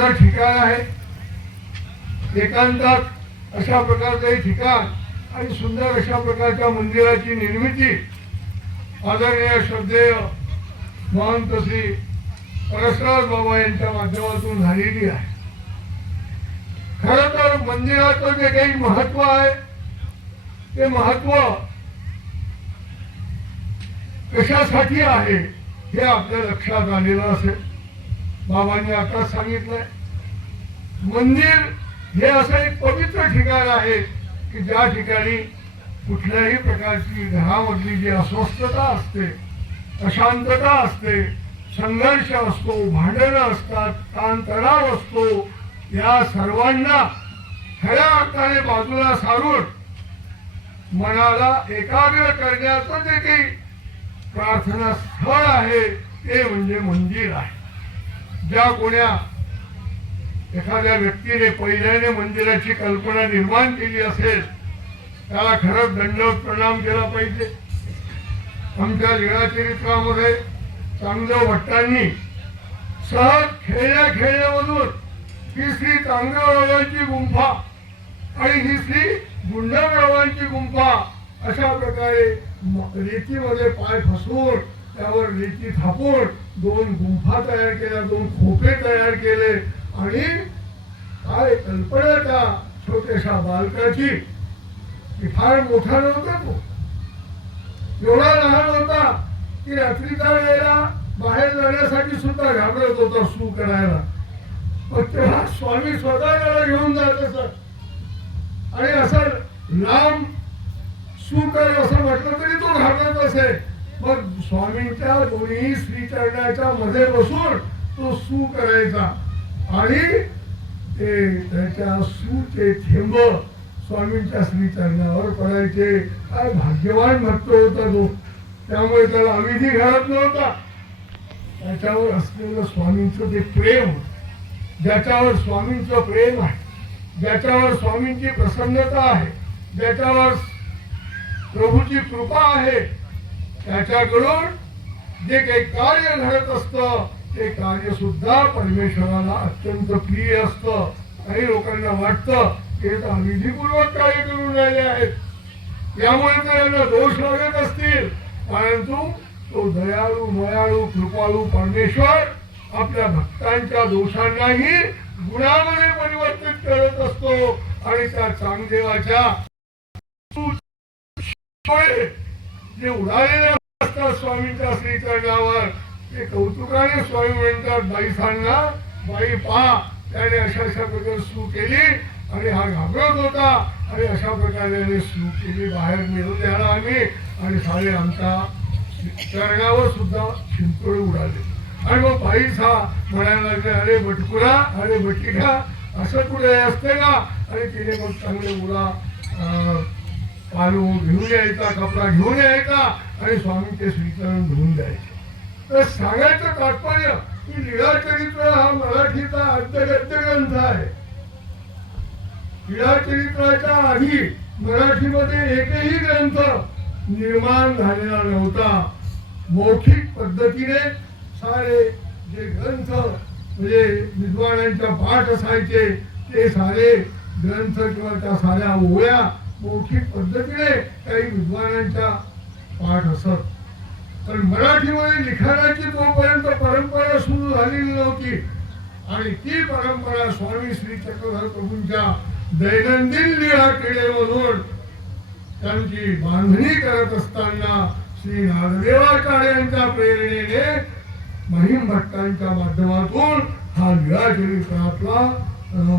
सुंदर ठिकाण आहे, एकांतात अशा प्रकारचे ठिकाण आणि सुंदर अशा प्रकारच्या मंदिराची निर्मिती आदरणीय श्रद्धेय महंत श्री परसराज बाबा यांच्या माध्यमातून झालेली आहे. खरं तर मंदिराचं जे काही महत्व आहे ते महत्व कशासाठी आहे हे आपल्या लक्षात आलेलं असेल. बाबांनी आता सांगितलंय, मंदिर हे असं एक पवित्र ठिकाण आहे की ज्या ठिकाणी कुठल्याही प्रकारची घरामधली जी अस्वस्थता असते, अशांतता असते, संघर्ष असतो, भांडणं असतात, ताणतणाव असतो, या सर्वांना खऱ्या अर्थाने बाजूला सारून मनाला एकाग्र करण्याचं जे काही प्रार्थना स्थळ आहे ते म्हणजे मंदिर आहे. ज्या कोण्या एखाद्या व्यक्तीने पहिल्याने मंदिराची कल्पना निर्माण केली असेल त्याला खरंच दंडवत प्रणाम केला पाहिजे. आमच्या लीळाचरित्रामध्ये चांगदेव भट्टांनी सहज खेळण्यामधून ही श्री चांगदेवरावांची गुंफा आणि ही श्री गुंडरावांची गुंफा अशा प्रकारे रेतीमध्ये पाय फसवून त्यावर रेती थापून दोन गुंफा तयार केल्या, दोन खोपे तयार केले आणि काय कल्पना त्या छोट्याशा बालकाची की फार मोठा नव्हता तो, एवढा लहान होता की रात्रीच्या वेळेला बाहेर जाण्यासाठी सुद्धा घाबरत होता सू करायला. मग तेव्हा स्वामी स्वतः त्याला घेऊन जात असत आणि असं लांब सू कर असं म्हटलं तरी तो घाबरत असे. मग स्वामींच्या दोन्ही श्रीचरणाच्या मध्ये बसून तो सू करायचा आणि ते त्याच्या सूचे थेंब स्वामींच्या श्रीचरणावर पडायचे. काय भाग्यवान भक्त होता तो, त्यामुळे त्याला अविधी घडत नव्हता. त्याच्यावर असलेलं स्वामींचं ते प्रेम, ज्याच्यावर स्वामींचं प्रेम आहे, ज्याच्यावर स्वामींची प्रसन्नता आहे, ज्याच्यावर प्रभूची कृपा आहे, त्याच्याकडून जे काही कार्य घडत असतं ते कार्य सुद्धा परमेश्वराला अत्यंत प्रिय असतं. काही लोकांना वाटतं की अविधीपूर्वक कार्य करून राहिले आहेत, त्यामुळे त्यांना दोष लागत असतील, परंतु तो दयाळू मयाळू कृपाळू परमेश्वर आपल्या भक्तांच्या दोषांनाही गुणामध्ये परिवर्तित करत असतो आणि त्या चांगदेवाच्या जे उडालेले असतात स्वामींच्या श्रीचरणावर ते कौतुकाने स्वामी म्हणतात, बाई सांगा, बाई पहा, त्याने अशा प्रकारे सू केली आणि हा घाबरत होता आणि अशा प्रकारे सू केली, बाहेर मिळून द्यायला आम्ही आणि सारे आमच्या चरणावर सुद्धा शिंतोडे उडाले. आणि मग बाईच हा म्हणायला लागले, अरे बटकुरा, अरे बटिका, असं कुठे असते का? आणि तिने मग चांगले उडा पालू घेऊन यायचा, कपडा घेऊन यायचा आणि स्वामींचे श्रीचरण धुवून द्यायचे. तर सांगायचं तात्पर्य की लीळाचरित्र हा मराठीचा आद्यगद्य ग्रंथ आहे. लीळाचरित्राच्या आधी मराठीमध्ये एकही ग्रंथ निर्माण झालेला नव्हता. मौखिक पद्धतीने सारे जे ग्रंथ म्हणजे विद्वानांच्या पाठ असायचे ते सारे ग्रंथ किंवा त्या साऱ्या ओव्या मौखिक पद्धतीने काही विद्वानांच्या पाठ असत. पण मराठीमध्ये लिखाणाची तोपर्यंत परंपरा सुरू झालेली नव्हती आणि ती परंपरा स्वामी श्री चक्रधर प्रभूंच्या दैनंदिन लीळा क्रीडेमधून त्यांची बांधणी करत असताना श्री नागदेवाचार्यांच्या प्रेरणेने महिम भट्टांच्या माध्यमातून हा लीळाचरित्रातला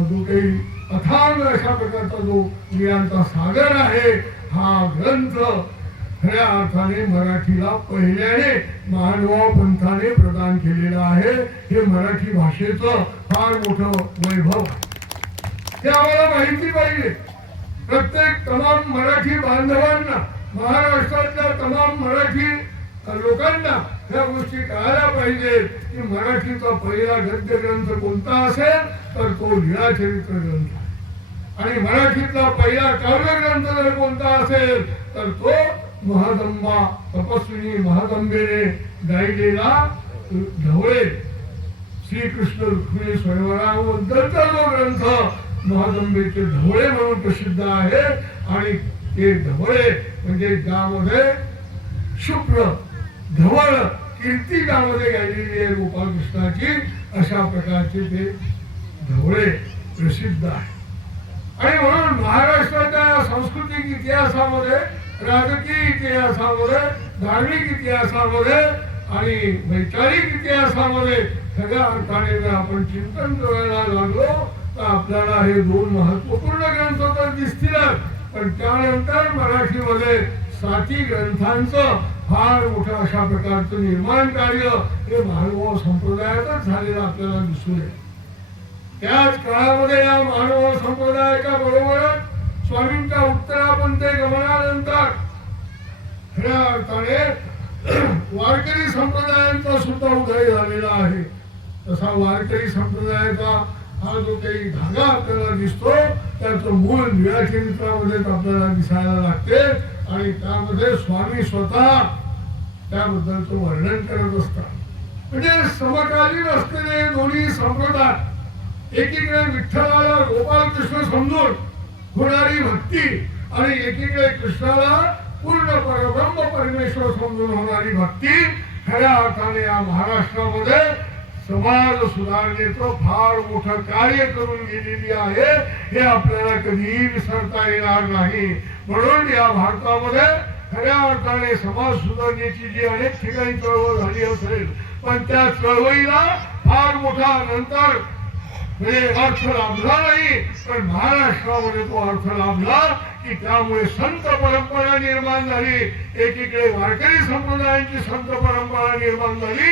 जो काही अथांग अशा प्रकारचा जो लीळांचा सागर आहे हा ग्रंथ खऱ्या अर्थाने मराठीला पहिल्याने महानुभाव पंथाने प्रदान केलेला आहे. हे मराठी भाषेचं फार मोठं वैभव आहे, हे आम्हाला माहिती पाहिजे. प्रत्येक तमाम मराठी बांधवांना, महाराष्ट्रातल्या तमाम मराठी लोकांना ह्या गोष्टी कळायला पाहिजे की मराठीचा पहिला गद्य ग्रंथ कोणता असेल तर तो लीळाचरित्र ग्रंथ आहे आणि मराठीतला पहिला काव्य ग्रंथ जर कोणता असेल तर तो महदंबा तपस्विनी महदंबेने गायलेला ढवळे श्रीकृष्ण रुक्मिणी स्वयंवराबद्दलचा जो ग्रंथ महाजंबेचे ढवळे म्हणून प्रसिद्ध आहे आणि ते ढवळे म्हणजे ज्यामध्ये शुक्र धवळ कीर्ती ज्यामध्ये गायलेली आहे गोपालकृष्णाची अशा प्रकारचे ते ढवळे प्रसिद्ध आहे. आणि म्हणून महाराष्ट्राच्या सांस्कृतिक इतिहासामध्ये राजकीय इतिहासामध्ये धार्मिक इतिहासामध्ये आणि वैचारिक इतिहासामध्ये खऱ्या अर्थाने जर आपण चिंतन करायला लागलो तर आपल्याला हे दोन महत्वपूर्ण ग्रंथ तर दिसतीलच, पण त्यानंतर मराठीमध्ये 7 ग्रंथांचं फार मोठं अशा प्रकारचं निर्माण कार्य हे महानुभाव संप्रदायातच झालेलं आपल्याला दिसून येतं. त्याच काळामध्ये या महानुभाव संप्रदायाच्या बरोबरच स्वामींच्या उत्तरापंथी गमनानंतर खऱ्या अर्थाने वारकरी संप्रदायांचा सुद्धा उदय झालेला आहे. तसा वारकरी संप्रदायाचा हा जो काही धागा आपल्याला दिसतो त्याचं मूळ निळ्याचरित्रामध्येच आपल्याला दिसायला लागते आणि त्यामध्ये स्वामी स्वतः त्याबद्दलचं वर्णन करत असतात. म्हणजे समकालीन असलेले दोन्ही संप्रदाय एकीकडे विठ्ठलाला गोपालकृष्ण समजून होणारी भक्ती आणि एकीकडे कृष्णाला पूर्ण परब्रह्म परमेश्वर समजून होणारी भक्ती खऱ्या अर्थाने या महाराष्ट्रामध्ये समाज सुधारणेचं फार मोठं कार्य करून गेलेली आहे हे आपल्याला कधीही विसरता येणार नाही. म्हणून या भारतामध्ये खऱ्या अर्थाने समाज सुधारणेची जी अनेक ठिकाणी चळवळ झाली असेल पण त्या चळवळीला फार मोठा नंतर म्हणजे अर्थ लाभला नाही, पण महाराष्ट्रामध्ये तो अर्थ लाभला की त्यामुळे संत परंपरा निर्माण झाली. एकीकडे वारकरी संप्रदायांची संत परंपरा निर्माण झाली,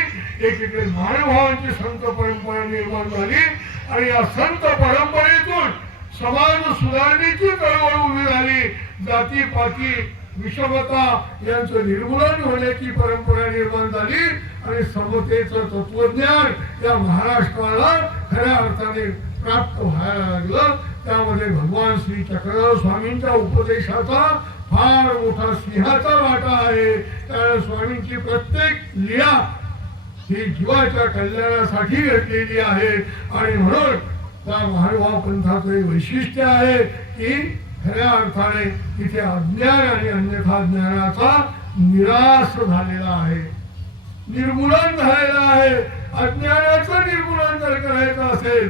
एकीकडे महानुभावांची संत परंपरा निर्माण झाली आणि या संत परंपरेतून समाज सुधारणेची चळवळ उभी झाली. जातीपाती विषमता यांचं निर्मूलन होण्याची परंपरा निर्माण झाली आणि समतेचं तत्वज्ञान या महाराष्ट्राला खऱ्या अर्थाने प्राप्त व्हायला लागलं. त्यामध्ये भगवान श्री चक्रधर स्वामींच्या उपदेशाचा फार मोठा सिंहाचा वाटा आहे. कारण स्वामींची प्रत्येक लीला ही जीवाच्या कल्याणासाठी घडलेली आहे आणि म्हणून त्या महानुभाव पंथाचे वैशिष्ट्य आहे की खऱ्या अर्थाने तिथे अज्ञान आणि अन्यथा ज्ञानाचा निराश झालेला आहे, निर्मूलन झालेला आहे. अज्ञानाचं निर्मूलन जर करायचं असेल,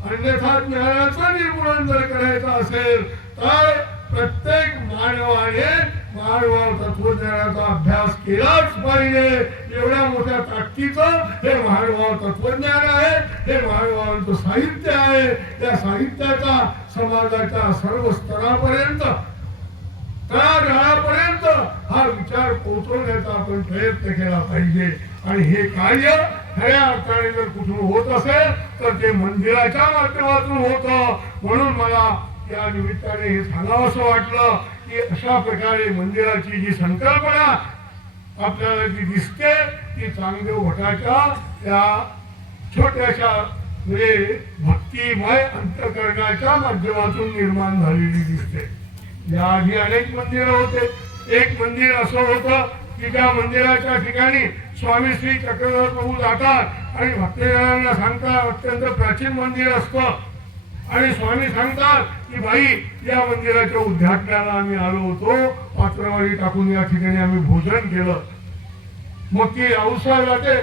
अन्यथा ज्ञानाचं निर्मूलन जर करायचं असेल तर प्रत्येक मानवाने मानव तत्वज्ञानाचा अभ्यास केलाच पाहिजे. एवढ्या मोठ्या ताकदीचं हे महानुभाव तत्वज्ञान आहे, हे महानुभावांचं साहित्य आहे. त्या साहित्याचा समाजाच्या सर्व स्तरापर्यंत तळागाळापर्यंत हा विचार पोहोचवण्याचा आपण प्रयत्न केला पाहिजे. आणि हे कार्य खऱ्या अर्थाने जर कुठून होत असेल तर ते मंदिराच्या माध्यमातून होतं. म्हणून मला या निमित्ताने हे सांगावंसं वाटलं की अशा प्रकारे मंदिराची जी संकल्पना आपल्याला जी दिसते ती चांगदेव भटाच्या त्या छोट्याशा म्हणजे भक्तिमय अंतःकरणाच्या माध्यमातून निर्माण झालेली दिसते. याआधी अनेक मंदिरं होते. एक मंदिर असं होतं की त्या मंदिराच्या ठिकाणी स्वामी श्री चक्रधर प्रभू जातात आणि भक्तजनांना सांगतात, अत्यंत प्राचीन मंदिर असतं आणि स्वामी सांगतात की भाई या मंदिराच्या उद्घाटनाला आम्ही आलो होतो, पात्रवाडी टाकून या ठिकाणी आम्ही भोजन केलं. मग ती औसा जाते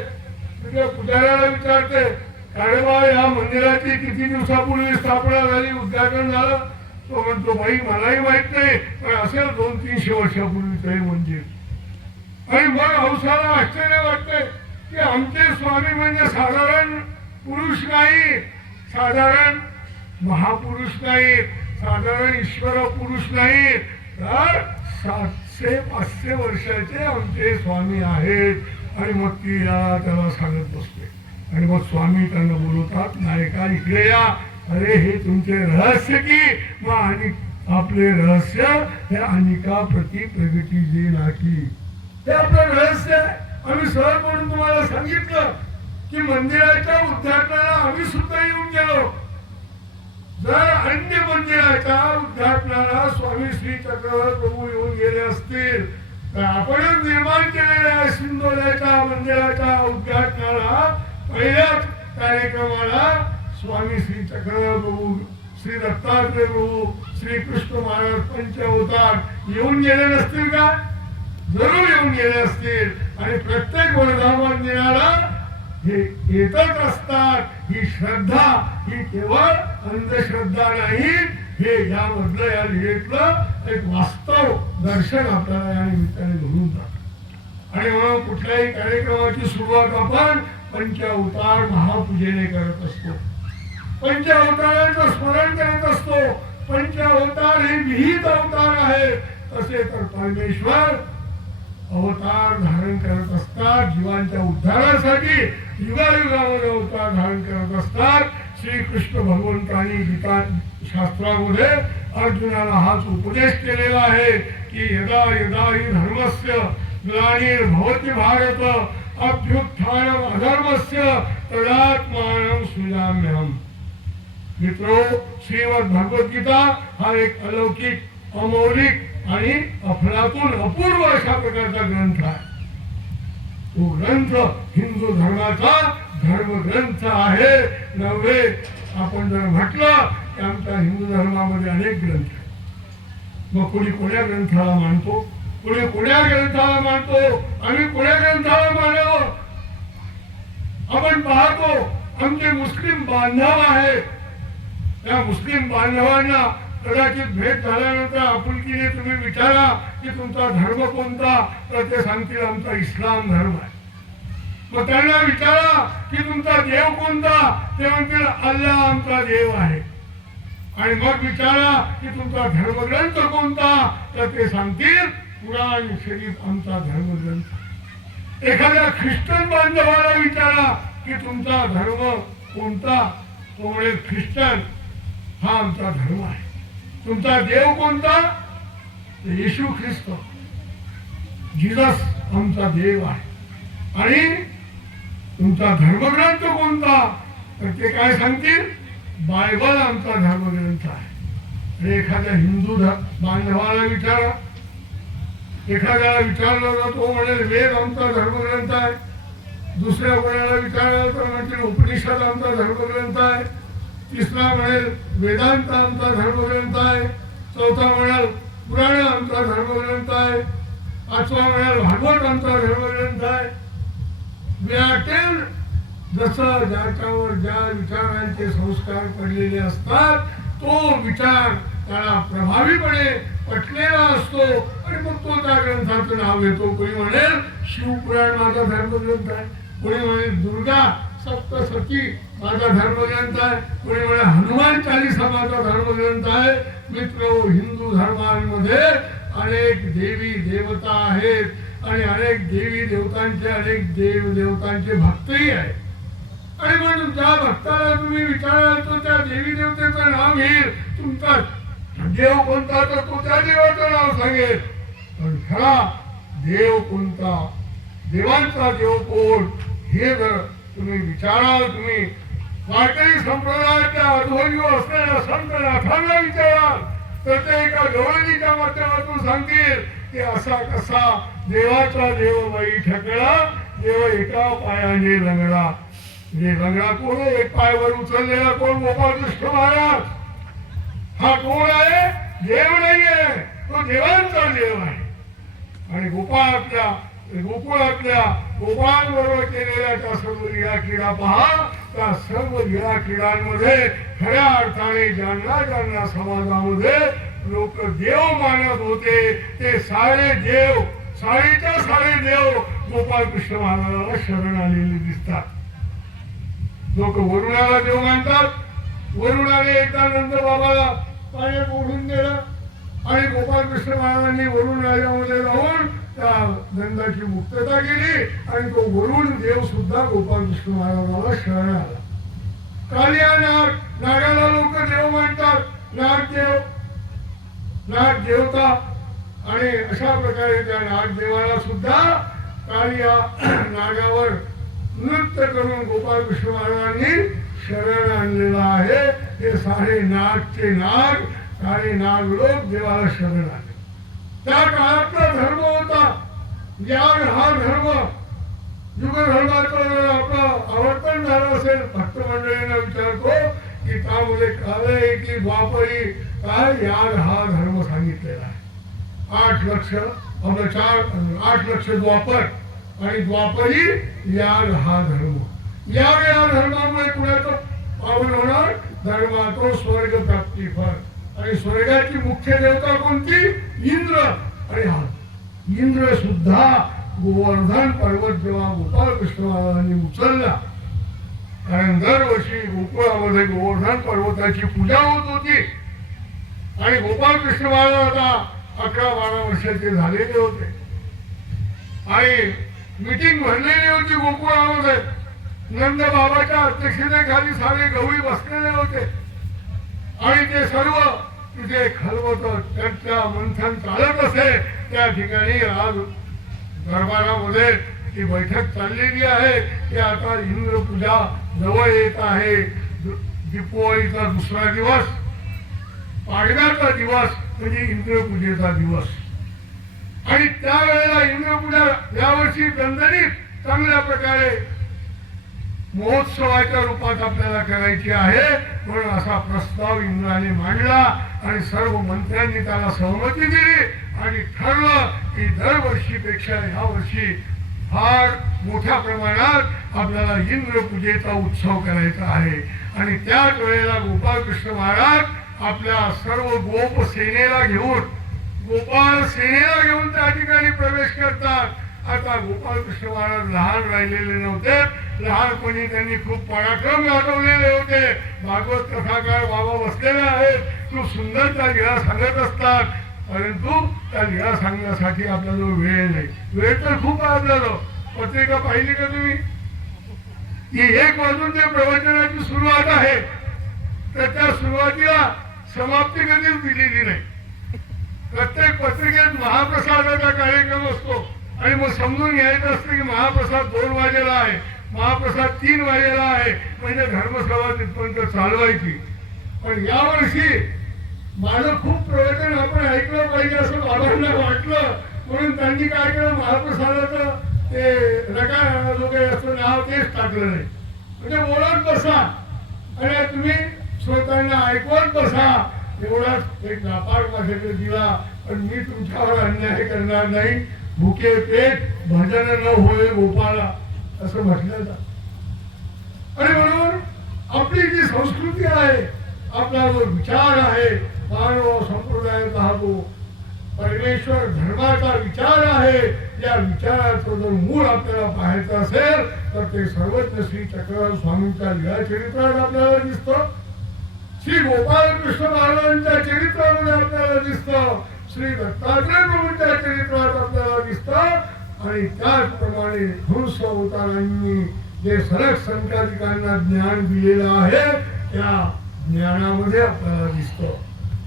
तिथे पुजाऱ्याला विचारते, अरे बा या मंदिराची किती दिवसापूर्वी स्थापना झाली, उद्घाटन झालं? तो म्हणतो भाई मलाही माहित नाही, पण असेल 200-300 वर्षापूर्वीच हे मंदिर. आणि मग औसाला आश्चर्य वाटते की आमचे स्वामी म्हणजे साधारण पुरुष नाही, साधारण महापुरुष नाही, साधारण ईश्वर पुरुष नाही, तर 700-500 वर्षाचे आमचे स्वामी आहेत. आणि मग ती त्याला सांगत बसते आणि मग स्वामी त्यांना बोलवतात, नायका इकडे या. अरे हे तुमचे रहस्य की मग आणि आपले रहस्य हे अनिका प्रति प्रगती जे नाकी, हे आपलं रहस्य आम्ही सहज म्हणून तुम्हाला सांगितलं की मंदिराच्या उद्घाटनाला आम्ही सुद्धा येऊन गेलो. जर अन्य मंदिराच्या उद्घाटनाला स्वामी श्री चक्रधर प्रभू येऊन गेले असतील तर आपणच निर्माण केलेल्या सिंधोल्याच्या मंदिराच्या उद्घाटनाला पहिल्याच कार्यक्रमाला स्वामी श्री चक्रधर प्रभू, श्री दत्तात्रय प्रभू, श्री कृष्ण महाराज पंचावतार येऊन गेले नसतील का? जरूर येऊन गेले असतील. आणि प्रत्येक वर्धापन दिनाला हे येतच असतात. ही श्रद्धा ही केवळ अंधश्रद्धा नाही, हे यामधलं या लिहितलं एक वास्तव दर्शन आपल्याला या निमित्ताने घडून जातं. आणि म्हणून कुठल्याही कार्यक्रमाची सुरुवात आपण पंचावतार महापूजेने करत असतो, पंचावतारांचं स्मरण करत असतो. पंचावतार हे विहित अवतार आहे. तसे तर परमेश्वर अवतार धारण करत असतात, जीवांच्या उद्धारासाठी युगायुगामध्ये अवतार धारण करत असतात. श्रीकृष्ण भगवंतांनी गीता शास्त्रामध्ये अर्जुनाला हाच उपदेश केलेला आहे की यदा यदा हि धर्मस्य ग्लानिर्भवति भारत अभ्युत्थानम अधर्मस्य तदात्मानं सृजाम्यहम्. मित्रो, श्रीमद भगवद्गीता हा एक अलौकिक, अमौलिक आणि अफलातून अपूर्व अशा प्रकारचा ग्रंथ आहे. तो ग्रंथ हिंदू धर्माचा धर्मग्रंथ आहे नव्हे. आपण जर म्हटलं की आमच्या हिंदू धर्मामध्ये अनेक ग्रंथ आहेत, मग कोणी कोण्या ग्रंथाला मानतो, कोणी कोण्या ग्रंथाला मानतो, आम्ही कोण्या ग्रंथाला मानावं? आपण पाहतो आमचे मुस्लिम बांधव आहेत, त्या मुस्लिम बांधवांना कदाचित भेट झाल्यानंतर आपुलकीने तुम्ही विचारा की तुमचा धर्म कोणता, तर ते सांगतील आमचा इस्लाम धर्म आहे. मग त्यांना विचारा की तुमचा देव कोणता, ते म्हणतील अल्लाह आमचा देव आहे. आणि मग विचारा की तुमचा धर्मग्रंथ कोणता, तर ते सांगतील कुराण शरीफ आमचा धर्मग्रंथ. एखाद्या ख्रिश्चन बांधवाला विचारा की तुमचा धर्म कोणता, तो म्हणेल ख्रिश्चन हा आमचा धर्म आहे. तुमचा देव कोणता, येशू ख्रिस्त, जीसस आमचा देव आहे. आणि तुमचा धर्मग्रंथ कोणता, तर ते काय सांगतील, बायबल आमचा धर्मग्रंथ आहे. आणि एखाद्या हिंदू बांधवाला विचारा, एखाद्याला विचारलं तर तो म्हणेल वेद आमचा धर्मग्रंथ आहे. दुसऱ्या कोणाला विचारलं तर म्हणतील उपनिषद आमचा धर्मग्रंथ आहे. तिसरा म्हणेल वेदांत आमचा धर्मग्रंथ आहे. चौथा म्हणाल पुराण आमचा धर्मग्रंथ आहे. पाचवा म्हणाल भागवत आमचा धर्मग्रंथ आहे. वाटेल जसं ज्याच्यावर ज्या विचारांचे संस्कार पडलेले असतात तो विचार त्याला प्रभावीपणे पटलेला असतो आणि मग तो त्या ग्रंथाचं नाव घेतो. कोणी म्हणेल शिवपुराण माझा धर्मग्रंथ आहे, कोणी म्हणेल दुर्गा सप्तशती माझा धर्मग्रंथ आहे, कोणी म्हणेल हनुमान चालीसा माझा धर्मग्रंथ आहे. मित्र, हिंदू धर्मांमध्ये अनेक देवी देवता आहेत आणि अनेक देवी देवतांचे अनेक देव देवतांचे भक्तही आहेत. आणि म्हणून ज्या भक्ताला तुम्ही विचाराल तो त्या देवी देवतेचं नाव घेईल. तुमचा देव कोणता तर तो त्या देवाचं नाव सांगेल. पण खरा देव कोणता, देवांचा देव कोण, हे जर तुम्ही विचाराल, तुम्ही वारकरी संप्रदायाच्या अध्वर्यू असलेल्या संतनाथांना विचाराल तर ते एका गवळणीच्या माध्यमातून सांगतील की असा कसा देवाचा देव बाई ठकला, देव एका पायाने लंगडा. जे लंगडा कोण, एक पायावर उचललेला कोण, गोपाळकृष्ण महाराज. हा कोण आहे, देव नाहीये, तो देवांचा देव आहे. आणि गोकुळातल्या गोपाळांबरोबर केलेल्या त्या सर्व लीळा क्रीडा पहा. त्या सर्व लीळा क्रीडांमध्ये खऱ्या अर्थाने ज्यांना समाजामध्ये लोक देव मानत होते ते सारे देव, सारेच्या सारे देव गोपाळकृष्ण महाराजाला शरण आलेले दिसतात. लोक वरुणाला देव मानतात. वरुणाने एकदा नंद बाबाला पाण्यात ओढून दिलं आणि गोपाळकृष्ण महाराजांनी वरुण राजामध्ये राहून त्या नंदाची मुक्तता केली आणि तो वरुण देव सुद्धा गोपाळकृष्ण महाराजाला शरण आला. कालिया नाग, नागाला लोक देव मानतात, नागदेव, नाग देवता. आणि अशा प्रकारे त्या नागदेवाला सुद्धा कालिया नागावर नृत्य करून गोपाळकृष्ण महाराजांनी शरण आणलेला आहे. हे सारे नागचे नाग, सारे नाग लोक देवाला शरण आले. त्या काळातला धर्म होता याग. हा धर्म युगधर्माचं आपलं आवर्तन झालं असेल भक्त मंडळींना विचारतो की त्यामध्ये काळे की द्वापरी काय याग हा धर्म सांगितलेला आहे. 8 लक्ष आपलं 8 लक्ष द्वापर आणि द्वापरी याग हा धर्म. याग या धर्मामुळे कुणाचं पावन होणार? धर्मातो स्वर्ग प्राप्ती फळ. आणि स्वर्गाची मुख्य देवता कोणती? इंद्र. आणि हा इंद्र सुद्धा गोवर्धन पर्वत जेव्हा गोपाळकृष्ण महाराजांनी उचलला, कारण दरवर्षी गोकुळामध्ये गोवर्धन पर्वताची पूजा होत होती आणि गोपाळकृष्ण महाराज आता 11-12 वर्षाचे झालेले होते आणि मीटिंग भरलेली होती गोकुळामध्ये. नंद बाबाच्या अध्यक्षतेखाली सारे गवळी बसलेले होते आणि ते सर्व तिथे खलवत चर्चा मंथन चालत असे. त्या ठिकाणी आज दरबारामध्ये ती बैठक चाललेली आहे की आता इंद्रपूजा जवळ येत आहे. दीपावलीचा दुसरा दिवस, पाडव्याचा दिवस म्हणजे इंद्रपूजेचा दिवस. आणि त्यावेळेला इंद्रपूजा यावर्षी दणदणीत चांगल्या प्रकारे महोत्सवाच्या रूपात आपल्याला करायची आहे. म्हणून असा प्रस्ताव इंद्राने मांडला आणि सर्व मंत्र्यांनी त्याला सहमती दिली आणि ठरलं की दरवर्षीपेक्षा यावर्षी फार मोठ्या प्रमाणात आपल्याला इंद्रपूजेचा उत्सव करायचा आहे. आणि त्याच वेळेला गोपाळकृष्ण महाराज आपल्या सर्व गोप सेनेला घेऊन त्या ठिकाणी प्रवेश करतात. आता गोपाळकृष्ण महाराज लहान राहिलेले नव्हते. लहानपणी त्यांनी खूप पराक्रम गाजवलेले होते. भागवत कथाकार बाबा बसलेले आहेत, खूप सुंदर त्या लीळा सांगत असतात. परंतु त्या लीळा सांगण्यासाठी आपल्याला वेळ नाही. वेळ तर खूप आहे आपल्याला. पत्रिका पाहिली का तुम्ही की 1 वाजून ते प्रवचनाची सुरुवात आहे, तर त्या सुरुवातीला समाप्ती कधीच दिलेली नाही. प्रत्येक पत्रिकेत महाप्रसादाचा कार्यक्रम असतो आणि मग समजून घ्यायचं असतं की महाप्रसाद 2 वाजेला आहे, महाप्रसाद 3 वाजेला आहे, म्हणजे धर्मसभा तिथपर्यंत चालवायची. पण यावर्षी माझं खूप प्रवचन आपण ऐकलं पाहिजे असं बाबांना वाटलं, म्हणून त्यांनी काय केलं, महाप्रसादाचं ते रका लोक असं नाव तेच टाकलं नाही. म्हणजे बोलत बसा आणि तुम्ही श्रोतांना ऐकवत बसा, एवढाच एक व्यापार माझ्याकडे दिला. पण मी तुमच्यावर अन्याय करणार नाही. भुके पेट भजन न होय गोपाला असं म्हटलं जातं. आणि म्हणून आपली जी संस्कृती आहे, आपला जो विचार आहे, मानव संप्रदाय पाहतो, परमेश्वर धर्माचा विचार आहे, या विचाराचं जर मूळ आपल्याला पाहायचं असेल तर ते सर्वज्ञ श्री चक्रधर स्वामींच्या लीळा चरित्रात आपल्याला दिसतं, श्री गोपाळकृष्ण महाराजांच्या चरित्रामध्ये आपल्याला दिसतं, श्री दत्तात्रय प्रभूंच्या चरित्रात आपल्याला दिसतं. आणि त्याचप्रमाणे हंस अवतारांनी जे सरक संकालिकांना ज्ञान दिलेलं आहे त्या ज्ञानामध्ये आपल्याला दिसतं.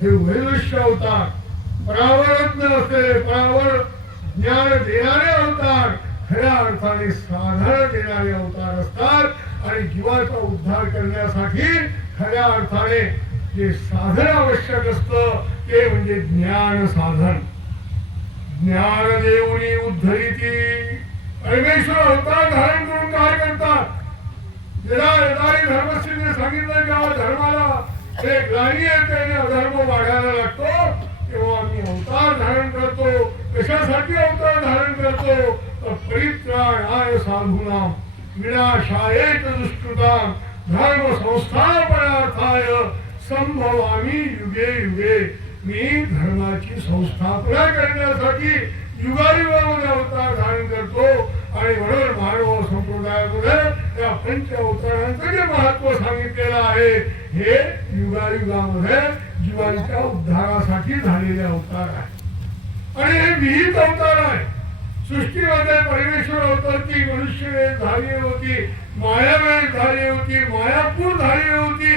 हे वैलक्ष्य अवतार, परावरत्न असलेले, परावर ज्ञान देणारे अवतार खऱ्या अर्थाने साधन देणारे अवतार असतात. आणि जीवाचा उद्धार करण्यासाठी खऱ्या अर्थाने जे साधन आवश्यक असतं ते म्हणजे ज्ञान साधन. ज्ञान देऊनी उद्धरिती. परमेश्वर अवतार धारण करून काय करतात? जेव्हा धर्मसिद्धीने सांगितलं जेव्हा धर्माला ते ग्लानी येते आणि अधर्म वाढायला लागतो तेव्हा आम्ही अवतार धारण करतो. कशासाठी अवतार धारण करतो? तर परित्राणाय साधूनां विनाशाय च दुष्कृतां धर्म संस्थापनार्थाय संभवामी युगे युगे. मी धर्माची संस्थापना करण्यासाठी युगायुगामध्ये अवतार धारण करतो. आणि म्हणून मानव संप्रदायामध्ये या 5 अवतारांचं जे महत्व सांगितलेलं आहे हे युगायुगामध्ये जीवांच्या उद्धारासाठी झालेले अवतार आहे. आणि हे विहित अवतार आहे. सृष्टीमध्ये परमेश्वर अवतारची मनुष्य वेळ झाली होती, मायावेळ झाली होती, मायापूर झाली होती.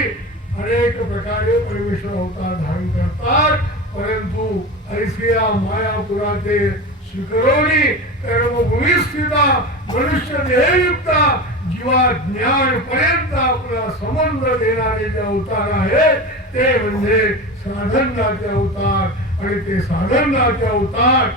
अनेक प्रकारे परमेश्वर अवतार धारण करतात. परंतु ऐसिया मायापुराते स्वीकरोनी कर्मभूमी स्थिता मनुष्य देहयुक्ता जीवा ज्ञान पर्यंत आपला संबंध देणारे जे अवतार आहे ते म्हणजे साधनाचे अवतार. आणि ते साधनाचे अवतार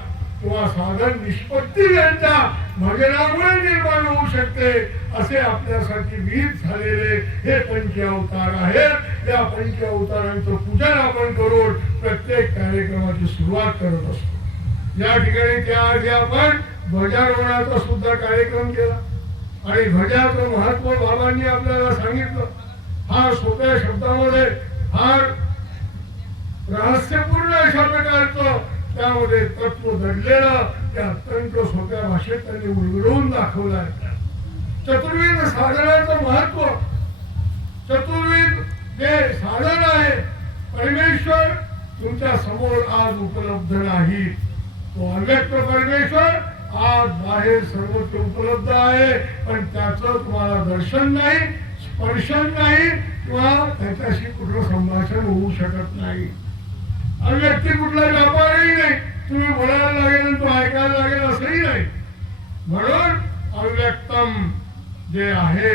किंवा साधन निष्पत्ती त्यांच्या भजनामुळे निर्माण होऊ शकते असे आपल्यासाठी वीज झालेले हे पंचअवतार आहेत. या पंचअवतारांचं पूजन आपण करून प्रत्येक कार्यक्रमाची सुरुवात करत असतो. या ठिकाणी त्याआधी आपण ध्वजारोहणाचा सुद्धा कार्यक्रम केला आणि ध्वजाचं महत्व बाबांनी आपल्याला सांगितलं. फार सोप्या शब्दामध्ये फार रहस्यपूर्ण अशा प्रकारचं त्यामध्ये तत्व दडलेलं त्या अत्यंत सोप्या भाषेत त्यांनी उलगडून दाखवलं आहे. चतुर्विध साधनाचं महत्व, चतुर्विध जे साधन आहे परमेश्वर तुमच्या समोर आज उपलब्ध नाही. तो अव्यक्त परमेश्वर आज बाहेर सर्वत्र उपलब्ध आहे, पण त्याचं तुम्हाला दर्शन नाही, स्पर्शन नाही किंवा त्याच्याशी कुठलं संभाषण होऊ शकत नाही. अव्यक्ती कुठला व्यापारही नाही, तुम्ही बोलायला लागेल आणि तो ऐकायला लागेल असंही नाही. म्हणून अव्यक्तम जे आहे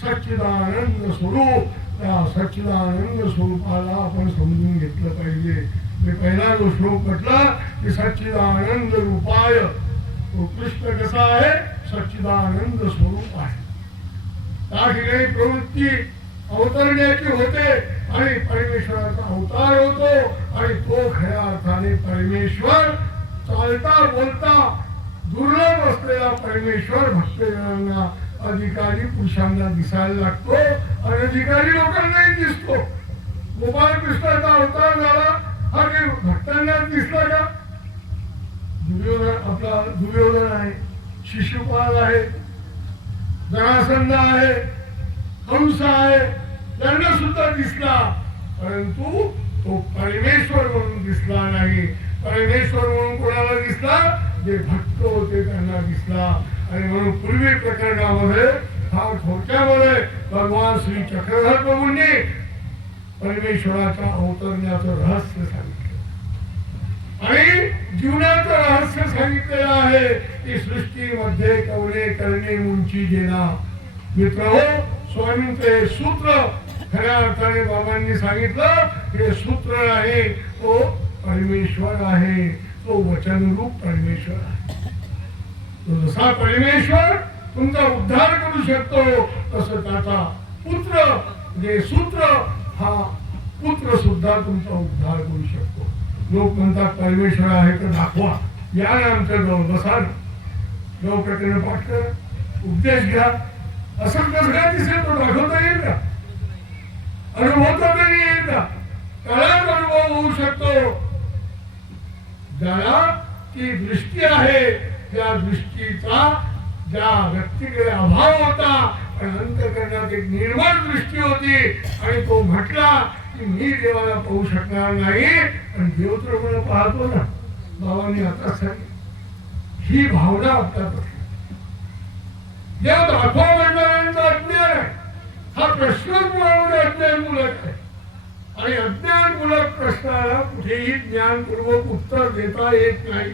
सच्चिदानंद स्वरूप, त्या सच्चिदानंद स्वरूपाला आपण समजून घेतलं पाहिजे. मी पहिला जो श्लोक म्हटला की सच्चिदानंद रूपाय, तो कृष्ण कसा आहे, सच्चिदानंद स्वरूप आहे. त्या ठिकाणी प्रवृत्ती अवतरण्याची होते आणि परमेश्वराचा अवतार होतो आणि तो खऱ्या अर्थाने परमेश्वर चालता बोलता दुर्लभ असलेला परमेश्वर भक्तजनांना अधिकारी पुरुषांना दिसायला लागतो, अनधिकारी लोकांनाही दिसतो. गोपाल कृष्णाचा अवतार झाला हा काही भक्तांना दिसला का? आपला दुर्योधन आहे, शिशुपाल आहे, जरासंध आहे, कंस आहे, त्यांना सुद्धा दिसला, परंतु तो परमेश्वर म्हणून दिसला नाही. परमेश्वर म्हणून कोणाला दिसला? जे भक्त होते त्यांना दिसला. आणि म्हणून पूर्वी प्रकरणामध्ये फार थोडक्यामध्ये भगवान श्री चक्रधर प्रभूंनी परमेश्वराच्या अवतरण्याचं रहस्य सांगितलं आणि जीवनाचं रहस्य सांगितलेलं आहे की सृष्टीमध्ये कवले करणे मुंची जेना. मित्र हो, स्वामींचे सूत्र खऱ्या अर्थाने बाबांनी सांगितलं हे सूत्र आहे तो परमेश्वर आहे, तो वचनरूप परमेश्वर आहे. तो जसा परमेश्वर तुमचा उद्धार करू शकतो तसं त्याचा पुत्र जे सूत्र हा पुत्र सुद्धा तुमचा उद्धार करू शकतो. लोक म्हणतात परमेश्वर आहे तर दाखवा, या ना आमच्या जवळ बसा, नऊ प्रकरण पाठ करा, उपदेश घ्या. असं कसं काय दिसेल? तो दाखवता येईल का? अनुभवता तरी येईल का? त्यालाच अनुभव होऊ शकतो ज्याला ती दृष्टी आहे, त्या दृष्टीचा ज्या व्यक्तीकडे अभाव होता पण अंतःकरणात एक निर्मळ दृष्टी होती आणि तो म्हटला की मी देवाला पाहू शकणार नाही पण देव तर मला पाहतो ना. बाबांनी आता सांगितलं ही भावना आपल्यात असली. देव दाखवा म्हणणाऱ्यांचा अज्ञान आहे. हा प्रश्नच मुळामध्ये अज्ञानमूलक आहे आणि अज्ञानमूलक प्रश्नाला कुठेही ज्ञानपूर्वक उत्तर देता येत नाही.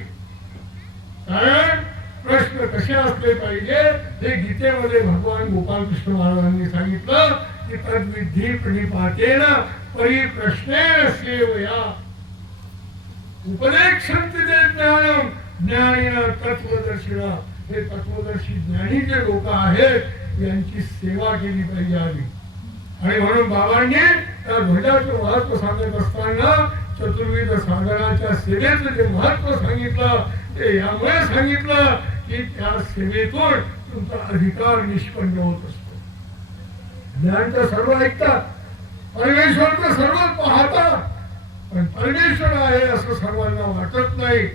कारण प्रश्न कसे असले पाहिजे हे गीतेमध्ये भगवान गोपालकृष्ण महाराजांनी सांगितलं की तद्विधी प्रणिपातेन परिप्रश्नेन सेवया उपदेक्षन्ति ते ज्ञानम ज्ञानिना तत्वदर्शिना. हे तत्वदर्शी ज्ञानी जे लोक आहेत यांची सेवा केली पाहिजे आधी. आणि म्हणून बाबांनी त्या ध्वजाचं महत्व सांगत असताना चतुर्विध साधनाच्या सेवेचं जे महत्व सांगितलं ते यामुळे सांगितलं की त्या सेवेतून तुमचा अधिकार निष्पन्न होत असतो. ज्ञान तर सर्व ऐकतात, परमेश्वर तर सर्व पाहतात, पण परमेश्वर आहे असं सर्वांना वाटत नाही.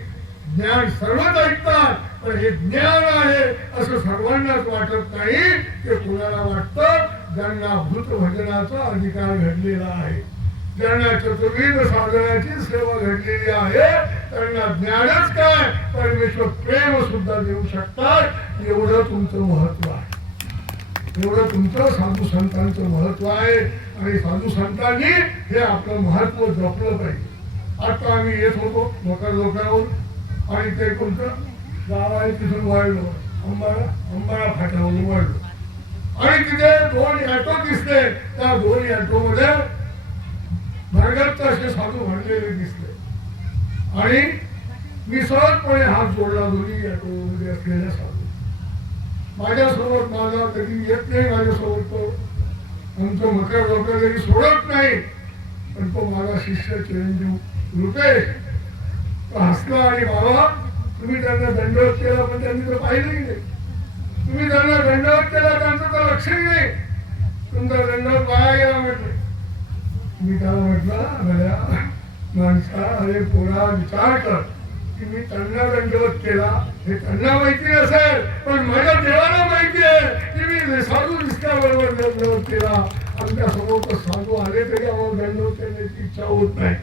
ज्ञान सर्वच ऐकतात पण हे ज्ञान आहे असं सर्वांनाच वाटत नाही. ते कुणाला वाटतं ज्यांना भूत भजनाचा अधिकार घडलेला आहे, ज्यांना चतुर्विध साधनाची सेवा घडलेली आहे त्यांना ज्ञानच काय परमेश्वर प्रेम सुद्धा देऊ शकतात. एवढं तुमचं महत्व आहे, एवढं तुमचं साधू संतांचं महत्व आहे आणि साधू संतांनी हे आपलं महत्व जपलं पाहिजे. आता आम्ही येत होतो लोकांवर आणि ते कोणतं गाव आहे तिथून वळलो, अंबारा फाट्यावरून वळलो आणि तिथे दोन ऑटो दिसले. त्या दोन ऑटो मध्ये भरगच्च असे साधू भरलेले दिसले आणि मी सहजपणे हात जोडला दोन्ही मध्ये असलेल्या साधू. माझ्यासोबत माझा कधी येत नाही, माझ्यासोबत तो आमचं मकर डोकं कधी सोडत नाही, पण तो माझा शिष्य चिरंजीव रुपेश तो हसला आणि बाबा तुम्ही त्यांना दंडवत केला पण त्यांनी तर पाहिलंही नाही. तुम्ही त्यांना दंडवत केला त्यांचं तर लक्षही नाही. तुमचा दंडवत वाया गेला म्हटलं. मी त्याला म्हटलं माणसा अरे पोरा विचार कर की मी त्यांना दंडवत केला हे त्यांना माहिती नसेल, पण माझ्या देवाला माहिती आहे की मी साधू दिसल्याबरोबर दंडवत केला. आमच्या समोर तर साधू आले तरी आम्हाला दंडवत करण्याची इच्छा होत नाही.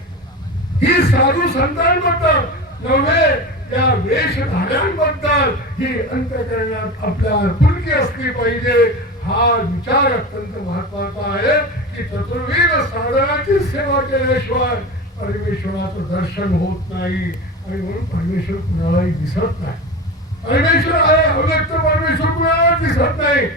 ही साधू संतांबद्दल नव्हे त्या वेशधाऱ्यांबद्दल ही अंतःकरणात आपल्या आपुलकी असली पाहिजे. हा विचार अत्यंत महत्वाचा आहे की चतुर्वेद साधनाची सेवा केल्याशिवाय परमेश्वराचं दर्शन होत नाही. आणि म्हणून परमेश्वर कुणालाही दिसत नाही. परमेश्वर आहे अव्यक्त परमेश्वर कुणाला दिसत नाही.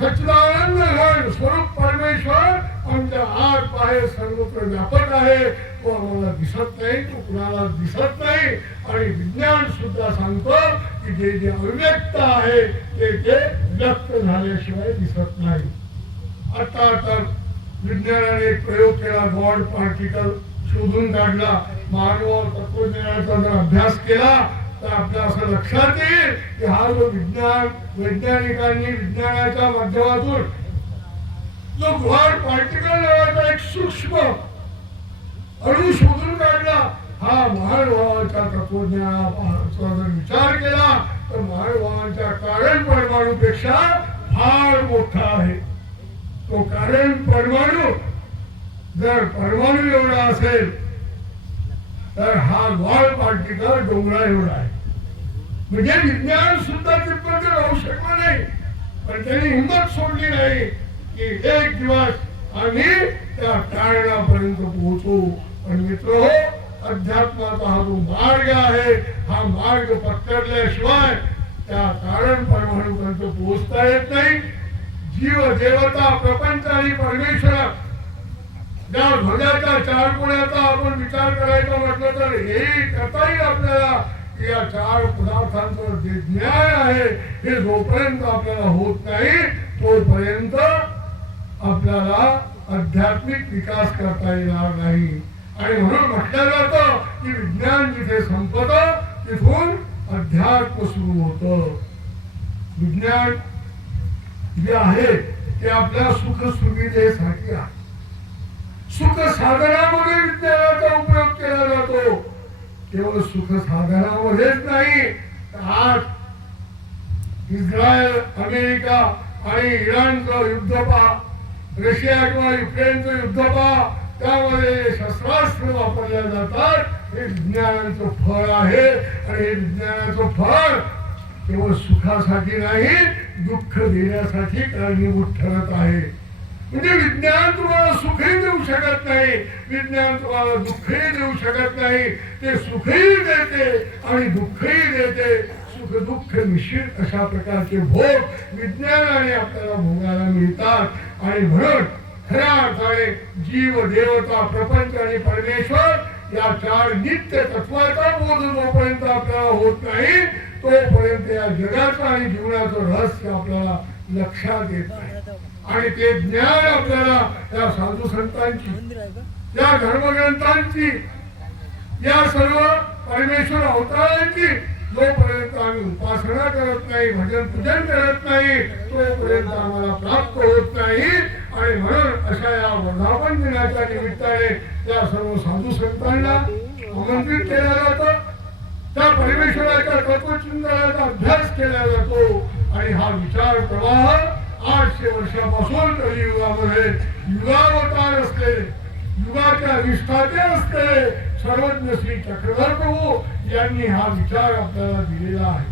सच्चिदानंद घन स्वरूप परमेश्वर आमच्या आत बाहेर सर्वत्र व्यापक आहे. तो आम्हाला दिसत नाही, तो कुणाला दिसत नाही. आणि विज्ञान सुद्धा सांगतो की जे जे अव्यक्त आहे ते ते व्यक्त झाल्याशिवाय दिसत नाही. आता विज्ञानाने एक प्रयोग केला, गॉड पार्टिकल शोधून काढला. मानव तत्वज्ञानाचा जर अभ्यास केला तर आपल्या असं लक्षात येईल की हा जो वैज्ञानिकांनी विज्ञानाच्या माध्यमातून जो गॉड पार्टिकल नावाचा एक सूक्ष्म अणू शोधून काढला, हा महानुभावाच्या तत्वज्ञानाचा जर विचार केला तर महानुभावांच्या कारण परमाणूपेक्षा फार मोठा आहे. तो कारण परमाणू जर परमाणू एवढा असेल तर हा गॉड पार्टिकल डोंगरा एवढा आहे. म्हणजे विज्ञान सुद्धा तिथपर्यंत राहू शकलं नाही, पण त्यांनी हिंमत सोडली नाही की एक दिवस आम्ही त्या कारणापर्यंत पोहोचू. पण मित्र हो, अध्यात्माचा हा जो मार्ग आहे हा मार्ग पत्करल्याशिवाय त्या कारण परमाणूपर्यंत पोहोचता येत नाही. जीव देवता प्रपंच आणि परमेश्वर त्या ध्वजाच्या चार गुणाचा आपण विचार करायचा म्हटलं तर हेही करता येईल आपल्याला. या चार पदार्थांचं जे ज्ञान आहे हे जोपर्यंत आपल्याला होत नाही तोपर्यंत आपल्याला आध्यात्मिक विकास करता येणार नाही. आणि म्हणून म्हटलं जातं की विज्ञान जिथे संपतं तिथून अध्यात्म सुरू होतं. विज्ञान जे आहे ते आपल्या सुख सुविधेसाठी आहे. सुख साधनामध्ये विज्ञानाचा उपयोग केला जातो. केवळ सुख साधनामध्येच नाही, आज इस्रायल, अमेरिका आणि इराणचं युद्ध पहा, रशिया किंवा युक्रेनचं युद्ध पहा, त्यामध्ये शस्त्रास्त्र वापरल्या जातात. हे विज्ञानाचं फळ आहे. आणि हे विज्ञानाचं फळ केवळ सुखासाठी नाही, दुःख देण्यासाठी कारणीभूत ठरत आहे. म्हणजे विज्ञान तुम्हाला सुखही देऊ शकत नाही, विज्ञान तुम्हाला दुःखही देऊ शकत नाही. ते सुखही देते आणि दुःखही देते. सुख दुःख मिश्रित अशा प्रकारचे भोग विज्ञानाने आपल्याला भोगायला मिळतात. आणि म्हणून खऱ्या अर्थाने जीव देवता प्रपंच आणि परमेश्वर या चार नित्य तत्वाचा बोध जोपर्यंत आपल्याला होत नाही तोपर्यंत या जगाचं आणि जीवनाचं रहस्य आपल्याला लक्षात येत नाही. आणि ते ज्ञान आपल्याला या साधू संतांची, या धर्मग्रंथांची, या सर्व परमेश्वर अवतारांची जोपर्यंत आम्ही उपासना करत नाही, भजन पूजन करत नाही तोपर्यंत आम्हाला प्राप्त होत नाही. आणि म्हणून अशा या वर्धापन दिनाच्या निमित्ताने त्या सर्व साधू संतांना आमंत्रित केलं जातं. त्या परमेश्वराच्या तत्वचिंतनाचा अभ्यास केला जातो. आणि हा विचार प्रवाह 800 वर्षापासून कलियुगामध्ये युगावतार असलेले, युगाच्या निष्ठाते असलेले सर्वज्ञ श्री चक्रधर प्रभू यांनी हा विचार आपल्याला दिलेला आहे.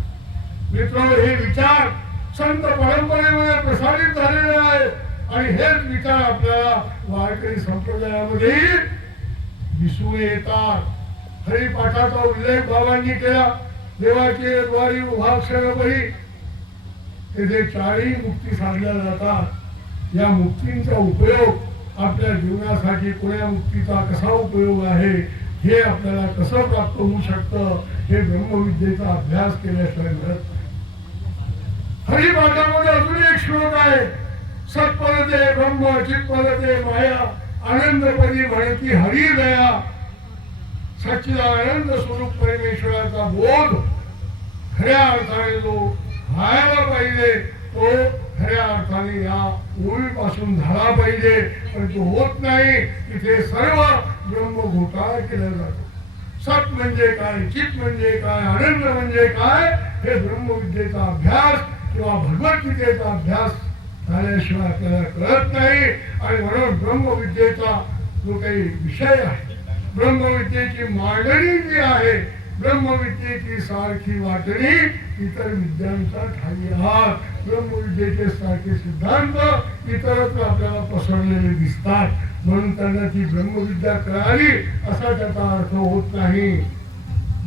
मित्रांनो, हे विचार संत परंपरेमध्ये प्रसारित झालेले आहेत. आणि हेच विचार आपल्याला वारकरी संप्रदायामध्ये दिसून येतात. हरिपाठाचा उल्लेख बाबांनी केला. देवाचे द्वारी उभा क्षणभरी तेथे चारही मुक्ती साधल्या जातात. या मुक्तींचा उपयोग आपल्या जीवनासाठी कोण्या मुक्तीचा कसा उपयोग आहे हे आपल्याला कसं प्राप्त होऊ शकतं हे ब्रह्मविद्येचा अभ्यास केल्याशिवाय मिळत नाही. हरिपाठामध्ये अजून एक श्लोक आहे, सत्पदते ब्रह्म चित्पदते माया आनंदपदी म्हणती हरी दया. सच्चिदानंद स्वरूप परमेश्वराचा बोध खऱ्या अर्थाने जो व्हायला पाहिजे तो खऱ्या अर्थाने या ओळीपासून झाला पाहिजे, पण तो होत नाही. तिथे सर्व ब्रह्म घोटाळा केला जातो. सत म्हणजे काय, चित म्हणजे काय, आनंद म्हणजे काय हे ब्रह्मविद्येचा अभ्यास किंवा भगवद्गीतेचा अभ्यास झाल्याशिवाय आपल्याला कळत नाही. आणि म्हणून ब्रह्मविद्येचा जो काही विषय आहे, ब्रह्मविद्येची मांडणी जी आहे, ब्रह्मविद्येची सारखी वाटणी इतर विद्यांचा ठाई आहात. ब्रह्मविद्येचे सारखे सिद्धांत इतरत्र आपल्याला पसरलेले दिसतात, म्हणून त्यांना ती ब्रह्मविद्या कळाली असा त्याचा अर्थ होत नाही.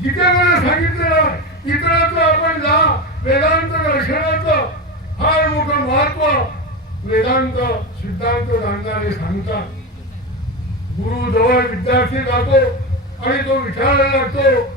गीतेमध्ये सांगितलेलं इतरत्र आपण जा, वेदांत दर्शनाचं फार मोठं महत्व वेदांत सिद्धांत जाणणारे सांगतात. गुरु जवळ विद्यार्थी जातो आणि तो विचारायला लागतो,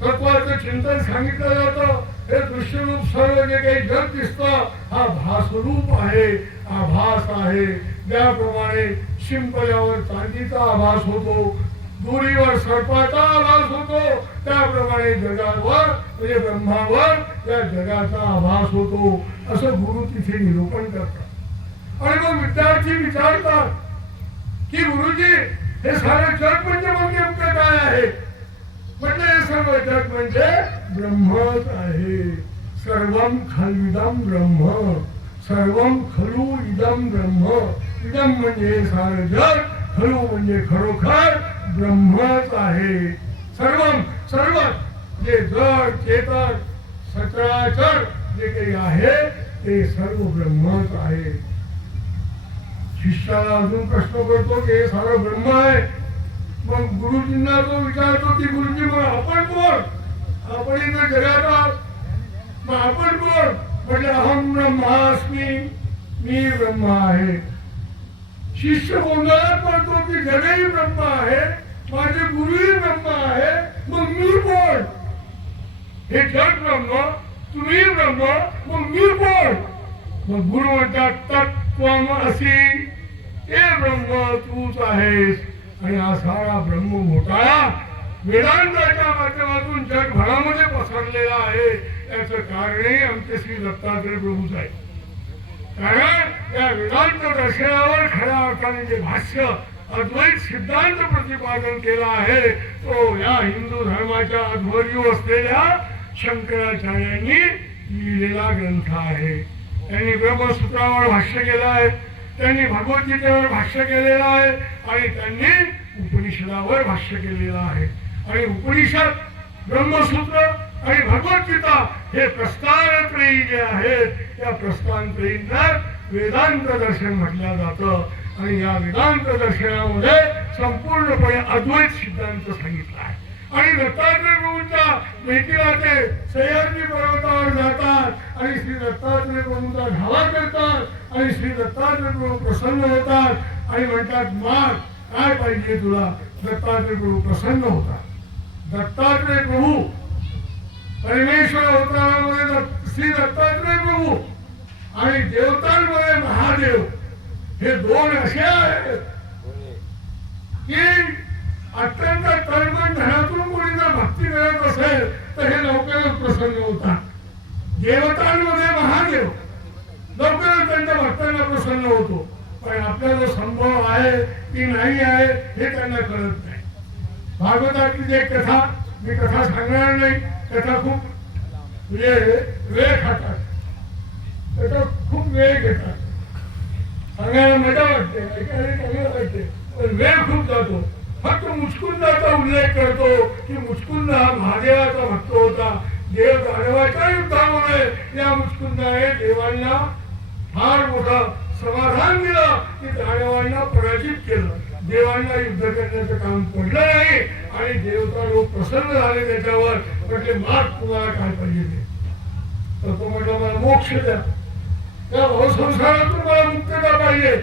तत्वाचं चिंतन सांगितलं जातं. हे दृश्यरूप सर्व जे काही जग दिसतं हा भासरूप आहे, आभास आहे. ज्याप्रमाणे शिंपल्यावर चांदीचा आभास होतो, दुरीवर सर्पाचा आभास होतो, त्याप्रमाणे जगावर म्हणजे ब्रह्मावर या जगाचा आभास होतो, असं गुरु तिथे निरूपण करतात. आणि मग विद्यार्थी विचारतात की गुरुजी हे सारे जग म्हणजे मग नेमकं काय आहे? म्हणजे हे सर्व जग म्हणजे ब्रह्मच आहे. सर्वम खल्विदम ब्रह्म, सर्वम खलु इदम ब्रह्म. इदम म्हणजे हे सारं जग, खलु म्हणजे खरोखर ब्रह्मच आहे. सर्वम सर्व जे जग चेतन सचराचर जे काही आहे ते सर्व ब्रह्मच आहे. शिष्याला अजून प्रश्न पडतो की हे सारं ब्रह्म आहे. मग गुरुजींना तो विचारतो की गुरुजी मग आपण कोण? आपण इथं जगात आहोत, मग आपण कोण? म्हणजे अहम ब्रह्मास्मी, मी ब्रह्म आहे. शिष्य गोंधळात पडतो की जगही ब्रह्म आहे, माझे गुरुही ब्रह्म आहे, मग मी कोण? हे जग ब्रह्म, तुम्ही ब्रह्म, मग मी कोण? मग गुरु म्हणतात तत्त्वम असी, हे ब्रह्म तूच आहेस. आणि हा सारा ब्रह्म घोटाळा वेदांताच्या माध्यमातून जगभरामध्ये पसरलेला आहे. याचं कारणही आमचे श्री दत्तात्रय प्रभूच आहे. कारण या वेदांत दर्शनावर खऱ्या अर्थाने जे भाष्य अद्वैत सिद्धांत प्रतिपादन केला आहे तो या हिंदू धर्माच्या अध्वर्यू असलेल्या शंकराचार्यांनी लिहिलेला ग्रंथ आहे. त्यांनी ब्रह्मसूत्रावर भाष्य केलं आहे, त्यांनी भगवद्गीतेवर भाष्य केलेलं आहे आणि त्यांनी उपनिषदावर भाष्य केलेलं आहे. आणि उपनिषद, ब्रह्मसूत्र आणि भगवद्गीता हे प्रस्थानत्रयी जे आहेत या प्रस्थानत्रयींना वेदांत दर्शन म्हटलं जातं. आणि या वेदांत दर्शनामध्ये संपूर्णपणे अद्वैत सिद्धांत सांगितला आहे. आणि दत्तात्रय प्रभूंच्या भेटीला ते सह्याद्री पर्वतावर जातात आणि श्री दत्तात्रय प्रभूंचा धावा करतात आणि श्री दत्तात्रय प्रभू प्रसन्न होतात आणि म्हणतात माग काय पाहिजे तुला? दत्तात्रय प्रभू प्रसन्न होतात. दत्तात्रय प्रभू परमेश्वर अवतारामध्ये श्री दत्तात्रय प्रभू आणि देवतांमध्ये महादेव हे दोन असे आहेत की अत्यंत तळमळ धनातून कोणी जर भक्ती करत असेल तर हे लवकरच प्रसन्न होतात. देवतांमध्ये महादेव लवकरच त्यांच्या भक्तांना प्रसन्न होतो, पण आपला जो संभव आहे की नाही आहे हे त्यांना कळत नाही. भागवतातली एक कथा मी कथा सांगणार नाही, कथा खूप म्हणजे वेळ खातात, कथा खूप वेळ घेतात. सांगायला मजा वाटते, ऐकायला चांगलं वाटते, पण वेळ खूप जातो. फक्त मुचकुंदाचा उल्लेख करतो की मुचकुंद हा महादेवाचा भक्त होता. देव दानवाच्या युद्धामुळे या मुचकुंदाने देवांना फार मोठं समाधान दिलं की दानवांना पराजित केलं. देवांना युद्ध करण्याचं काम पडलं नाही आणि देवता लोक प्रसन्न झाले त्याच्यावर. म्हटले माग तुम्हाला काय पाहिजे? तर तो म्हटलं मला मोक्ष द्या, त्या भवसंसारातून मला मुक्तता पाहिजे.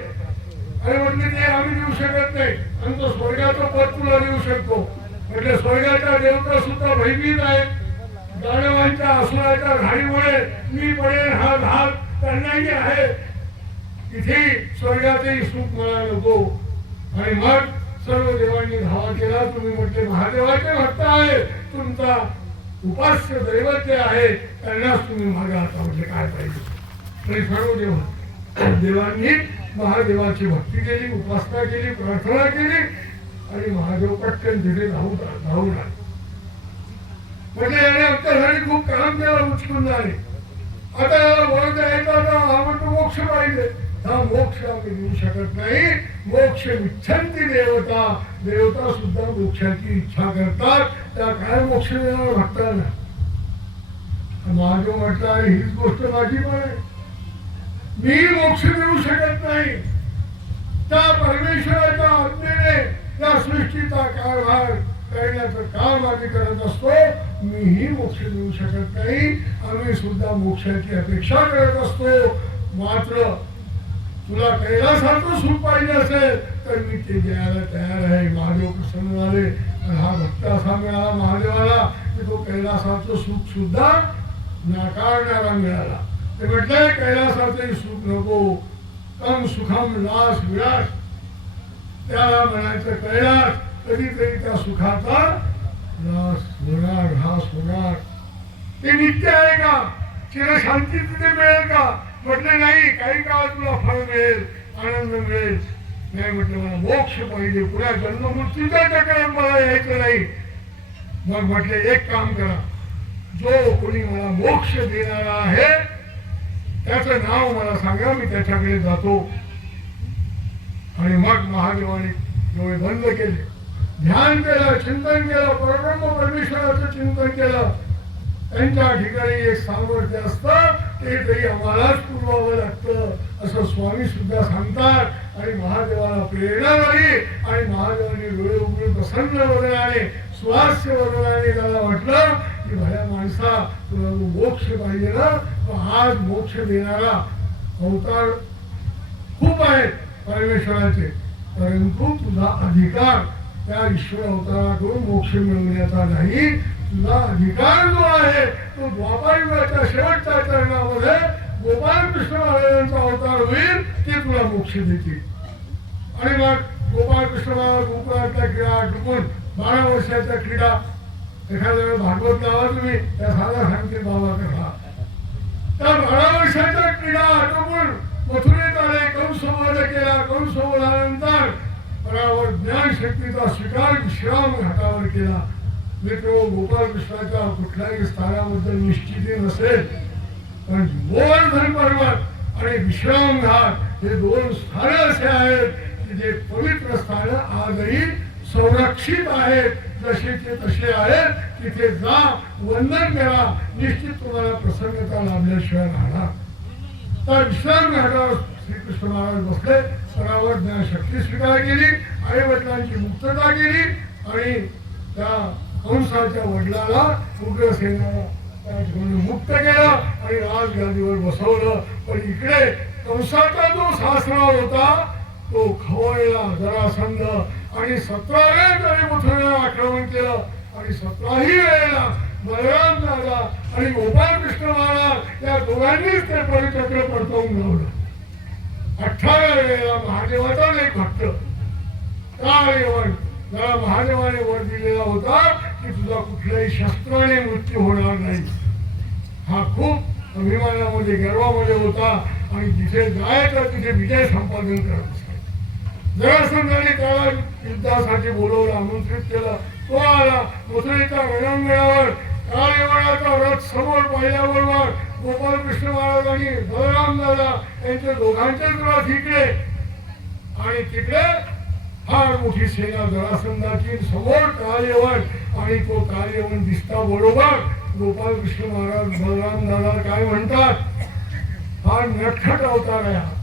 आणि म्हणजे ते आम्ही देऊ शकत नाही, आमचं स्वर्गाचं पद तुला देऊ शकतो, म्हटलं स्वर्गाच्या देवता सुद्धा भयभीत आहेत. दानवांच्या असुराच्या घाणीमुळे मी पडेन हा घात करण्याची आहे. तिथे स्वर्गाचेही सुख मला नको. आणि मग सर्व देवांनी धावा केला. तुम्ही म्हटले महादेवाचे भक्त आहे, तुमचा उपास्य दैवत जे आहे त्यांनाच तुम्ही मागे आता. म्हणजे काय पाहिजे. तरी सर्व देवांनी महादेवाची भक्ती केली, उपासना केली, प्रार्थना केली आणि महादेव पटकन तिथे धावून आले. म्हणजे याने आमच्यासाठी खूप काम केलं, उचलून झाले. आता याला वर जायचा हा म्हणतो मोक्ष पाहिजे. हा मोक्ष आम्ही देऊ शकत नाही. मोक्ष इच्छांती देवता, देवता सुद्धा मोक्षाची इच्छा करतात. त्या काय मोक्ष देणार भक्तांना. महादेव म्हटलं हीच गोष्ट माझी पण आहे. मी मोक्ष देऊ शकत नाही. त्या परमेश्वराच्या आज्ञेने त्या सृष्टीचा कारभार करण्याचं काम आम्ही करत असतो. मीही मोक्ष देऊ शकत नाही. आम्ही सुद्धा मोक्षाची अपेक्षा करत असतो. मात्र तुला कैलासाचं सुख पाहिजे असेल तर मी ते द्यायला तयार आहे. महादेव प्रसन्न झाले. हा भक्त असा मिळाला महादेवाला की तो कैलासाचं सुख सुद्धा नाकारणारा मिळाला. ते म्हटलंय कैलासाचंही सुख नको. कम सुखम लास विलास. त्याला म्हणायचं कैलास. कधीतरी त्या सुखाचा लास होणार, ऱ्हास होणार. ते नित्य आहे का? चिरशांती तिथे मिळेल का? म्हटलं नाही. काही काळ तुला फळ मिळेल, आनंद मिळेल. नाही म्हटलं मला मोक्ष पाहिजे. पुऱ्या जन्ममृत्यूच्या चक्रात मला यायचं नाही. मग म्हटले एक काम करा. जो कोणी मला मोक्ष देणारा आहे त्याचं नाव मला सांगा, मी त्याच्याकडे जातो. आणि मग महादेवाने डोळे बंद केले, ध्यान केलं, चिंतन केलं, परब्रह्म परमेश्वराचं चिंतन केलं. त्यांच्या ठिकाणी एक सामर्थ्य असतं, ते तरी आम्हालाच पुरवावं लागतं असं स्वामी सुद्धा सांगतात. आणि महादेवाला प्रेरणा झाली आणि महादेवाने डोळे उघडून प्रसन्न वदनाने, स्वास्य वदनाने त्याला म्हटलं की भल्या माणसा, तुला मोक्ष पाहिजे ना, आज मोक्ष देणारा अवतार खूप आहेत परमेश्वराचे, परंतु तुझा अधिकार त्या ईश्वर अवताराकडून मोक्ष मिळवण्याचा नाही. तुझा अधिकार जो आहे तो द्वापारयुगाच्या शेवटच्या चरणामध्ये गोपाल कृष्ण महाराजांचा अवतार होईल, ते तुला मोक्ष देतील. आणि मग गोपाल कृष्ण महाराज गोकुळातल्या क्रीडा आटोपून 12 वर्षाच्या क्रीडा, एखाद्या वेळेस भागवत लावा तुम्ही, त्या साधा सांगते बाबा कथा. त्या 12 वर्षाच्या क्रीडा आटोपून मथुरेत आले, कंसवध केला. कंसवधानंतर परावर ज्ञानशक्तीचा स्वीकार विश्राम घाटावर केला. मित्र, गोपाल कृष्णाच्या कुठल्याही स्थानाबद्दल निश्चिती नसेल, पण गोवर्धन पर्वत आणि विश्राम घाट हे 2 स्थान असे आहेत की जे पवित्र स्थान आजही संरक्षित आहेत. जसेचे तसे आहेत. तिथे जा, वंदन करा, निश्चित तुम्हाला प्रसन्नता लाभल्याशिवाय राहणार. तर विश्राम घाटावर श्रीकृष्ण महाराज बसले. परावर ज्ञानशक्ती स्वीकार केली, आई वडिलांची मुक्तता केली आणि त्या कंसाच्या वडिलाला उग्रसेनाला त्या ठिकाणी मुक्त केलं आणि राजगादीवर बसवलं. पण इकडे कंसाचा जो सासरा होता तो खवळला जरासंध आणि 17 वेळा त्याने मथुरेला आक्रमण केलं आणि 17ही वेळेला बलराम दादा आणि गोपाल कृष्ण महाराज या दोघांनीच ते परिचक्र परतवून लावलं. 18 वेळेला महादेवाचाच एक भक्त त्याला महादेवाने वर दिलेला होता की तुझा कुठल्याही शस्त्राने मृत्यू होणार नाही. हा खूप अभिमानामध्ये, गर्वामध्ये होता आणि जिथे जायचं तिथे विजय संपादन करत असतो. जरासंधाने त्याला युद्धासाठी बोलवलं, आमंत्रित केलं. तो आला. मथुरेच्या रणांगणावर काळेवाड्याचा रथ समोर पाहिल्याबरोबर गोपाल कृष्ण महाराज आणि बलराम दादा यांचे दोघांचेच रथ इकडे आणि तिकडे फार मोठी सेना जरासंधाची समोर काळेवन. आणि तो काळेवन दिसता बरोबर गोपाल कृष्ण महाराज बलराम दादा काय म्हणतात, फार नटखट अवतार आहे.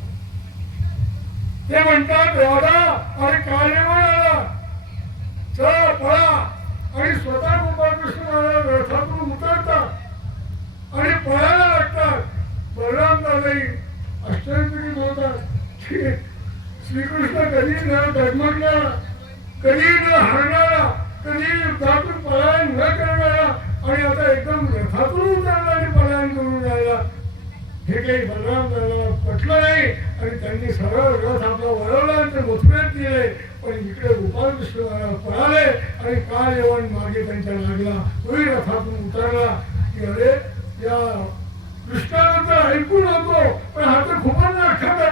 ते म्हणतात दादा अरे काळेवन आला, चला पळा. आणि स्वतः गोपाल कृष्ण महाराज रथातून उतरतात आणि पळायला लागतात. बलराम दादाही आश्चर्यचकित होतात. श्रीकृष्ण कधी न डगमगणारा, कधी न हरणारा कधी युद्धातून पलायन न करणारा आणि आता एकदम रथातून उतरला आणि पलायन करून राहिला, हे काही बलराम दादाला पटलं नाही आणि त्यांनी सरळ रथ आपला वळवला आणि ते मथुरेत गेले. पण इकडे गोपालकृष्ण महाराज पळाले आणि काल येऊन मागे त्यांच्या लागला. तोही रथातून उतरला की अरे या कृष्णाबद्दल ऐकून होतो, पण हा तर खूपच नाटक.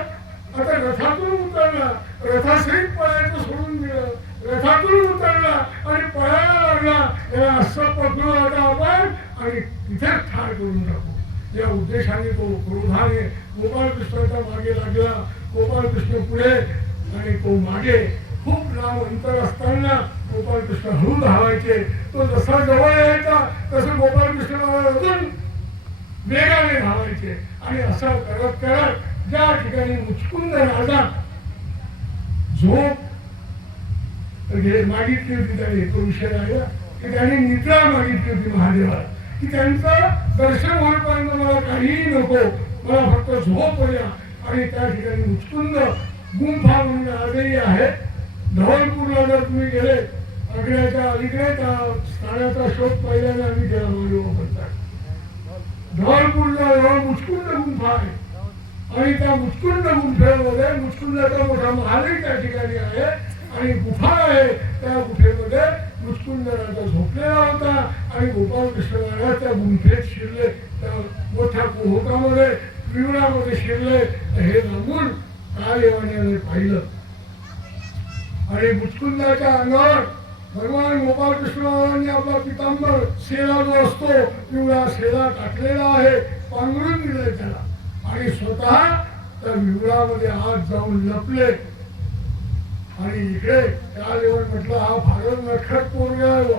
आता रथातून उतरला, रथासहित पळायचं सोडून दिलं, रथातून उतरला आणि पळायला लागला. याला असं पकडू आता आपण आणि तिथेच ठार करून टाकू, या उद्देशाने तो क्रोधाने गोपालकृष्णाच्या मागे लागला. गोपालकृष्ण पुढे आणि तो मागे. खूप लांब अंतर असताना गोपालकृष्ण हळू धावायचे. तो जसा जवळ यायचा तसं गोपालकृष्ण अजून वेगाने धावायचे आणि असं करत करत ज्या ठिकाणी मुचकुंद राजा झोप मागितली होती, त्याने तो विषय राहिला की त्याने निद्रा मागितली होती महादेवाला की त्यांचं दर्शन होईपर्यंत मला काहीही नको, मला फक्त झोप द्या. आणि त्या ठिकाणी मुचकुंद गुंफा म्हणून आजही आहे. धवलपूरला जर तुम्ही गेले, आग्र्याच्या अलीकडे त्या स्थानाचा शोध पहिल्याने आम्ही केला म्हणतात. धवलपूरला मुचकुंद गुंफा आहे आणि त्या मुचकुंद गुंफेमध्ये मुचकुंदाचा मोठा महालही त्या ठिकाणी आहे आणि गुफा आहे. त्या गुफेमध्ये मुचकुंद राजा झोपलेला होता आणि गोपालकृष्ण महाराज त्या गुंफेत शिरले, त्या मोठ्या कुहकामध्ये विवरामध्ये शिरले. हे लांबून कालयवण्याने पाहिलं आणि मुचकुंदाच्या अंगावर भगवान गोपालकृष्ण महाराजांनी आपला पितांबर शेला जो असतो पिवळा शेला टाकलेला आहे, पांघरून दिले त्याला आणि स्वतः त्या विवरामध्ये आत जाऊन लपले. आणि इकडे काल येऊन म्हटलं हा फारच नटखट पोरगा आहे,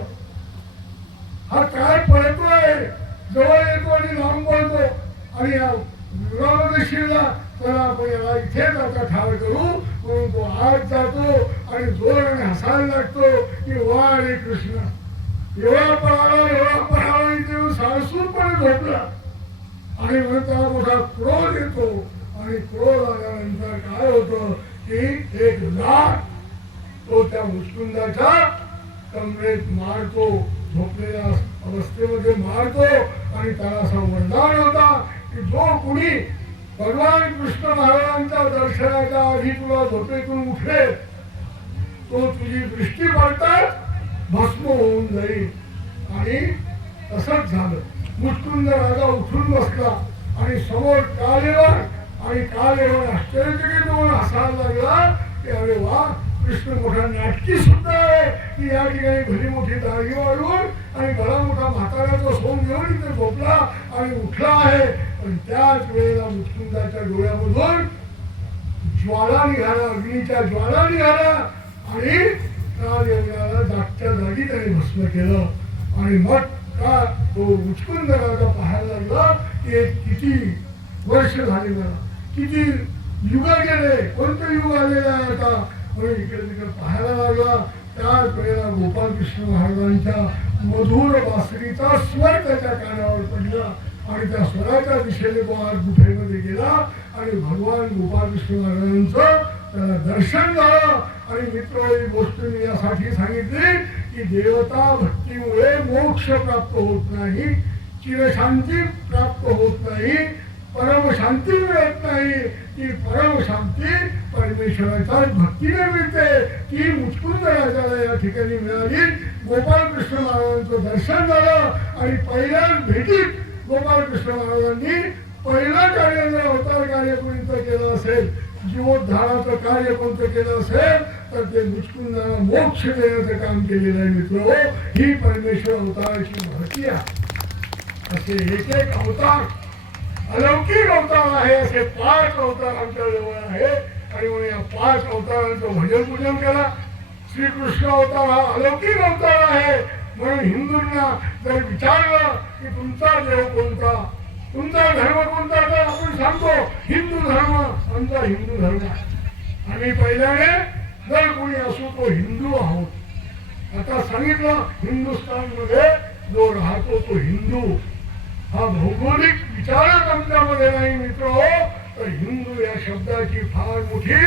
हा काय पळतोय, जवळ येतो आणि लांब पळतो आणि या विवरामध्ये शिरला, त्याला आपण याला इथेच आता ठार करू म्हणून तो आत जातो आणि जोराने हसायला लागतो की वा रे कृष्ण, एवढा पळाला इथे सारसूरपणे झोपला. आणि म्हणून त्याला मोठा क्रोध येतो आणि क्रोध आल्यानंतर काय होतं की एक लाट तो त्या मुचकुंदाच्या कमरेत मारतो, झोपलेल्या अवस्थेमध्ये मारतो. आणि त्याला असा वरदान होता की जो कुणी भगवान कृष्ण महाराजांच्या दर्शनाच्या आधी तुला झोपेतून उठेल तो तुझी दृष्टी पडताच भस्म होऊन जाईल. आणि तसंच झालं. मुचकुंद राजा उठून बसला आणि समोर कालेवर आणि कालेवर आश्चर्यचकित होऊन हसायला लागला की अरे वा, कृष्ण मोठा नाटकी सुद्धा आहे की या ठिकाणी भली मोठी दाढी वाढवून आणि गळा मोठा म्हाताऱ्याचा सोंग घेऊन इथे झोपला आणि उठला आहे. पण त्याच वेळेला मुचकुंदाच्या डोळ्यामधून ज्वाला निघाला, अग्नीच्या ज्वाला निघाला आणि कालयवनाला जागच्या जागी त्याने भस्म केलं. आणि मग का तो मुचकुंद राजा पाहायला लागला की किती वर्ष झाली, मला किती युग गेले, कोणतं युग आलेलं आहे आता, म्हणून इकडे तिकडे पाहायला लागला. त्याच वेळेला गोपालकृष्ण महाराजांच्या मधुर बासरीचा स्वर त्याच्या कानावर पडला आणि त्या स्वराच्या दिशेने तो आज गुफेमध्ये गेला आणि भगवान गोपालकृष्ण महाराजांचं त्याला दर्शन झालं. आणि मित्र, ही गोष्ट मी यासाठी सांगितली की देवता भक्तीमुळे मोक्ष प्राप्त होत नाही, चिरशांती प्राप्त होत नाही, परमशांती मिळत नाही. ती परमशांती परमेश्वराच्या भक्तीने मिळते. ती मुचकुंद राजाला या ठिकाणी मिळाली. गोपालकृष्ण महाराजांचं दर्शन झालं आणि पहिल्याच भेटीत गोपालकृष्ण महाराजांनी पहिलं कार्य जर अवतार कार्य कोणतं केलं असेल, जीवोद्धाराचं कार्य कोणतं केलं असेल तर ते मुचकुंदाला मोक्ष देण्याचं काम केलेलं आहे. मित्र, ही परमेश्वर अवताराची महती आहे. असे एक एक अवतार अलौकिक अवतार आहे, असे 5 अवतार आमच्या जवळ आहे. आणि म्हणून या 5 अवतारांचं भजन पूजन करा. श्रीकृष्ण अवतार हा अलौकिक अवतार आहे. म्हणून हिंदूंना जर विचारलं की तुमचा देव कोणता, तुमचा धर्म कोणता, तर आपण सांगतो हिंदू धर्म, आमचा हिंदू धर्म. आम्ही पहिल्याने जर कोणी असो तो हिंदू आहोत. आता सांगितलं हिंदुस्थानमध्ये जो राहतो तो हिंदू. हा भौगोलिक विचारच आमच्यामध्ये नाही मित्र हो. तर हिंदू या शब्दाची फार मोठी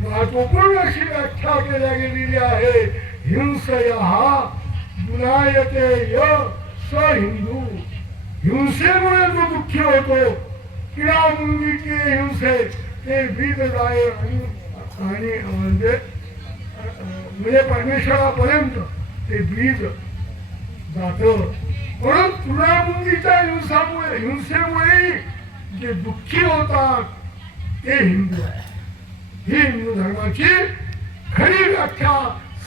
महत्वपूर्ण अशी व्याख्या केल्या गेलेली आहे. हिंसया जुनायते य स हिंदू. हिंसेमुळे जो दुःखी होतो, किडामुंगीची हिंसे ते बीज जाय आणि म्हणजे परमेश्वरापर्यंत ते बीज जात. म्हणून तुळामुंगीच्या हिंसेमुळे जे दुःखी होतात ते हिंदू आहे. ही हिंदू धर्माची खरी व्याख्या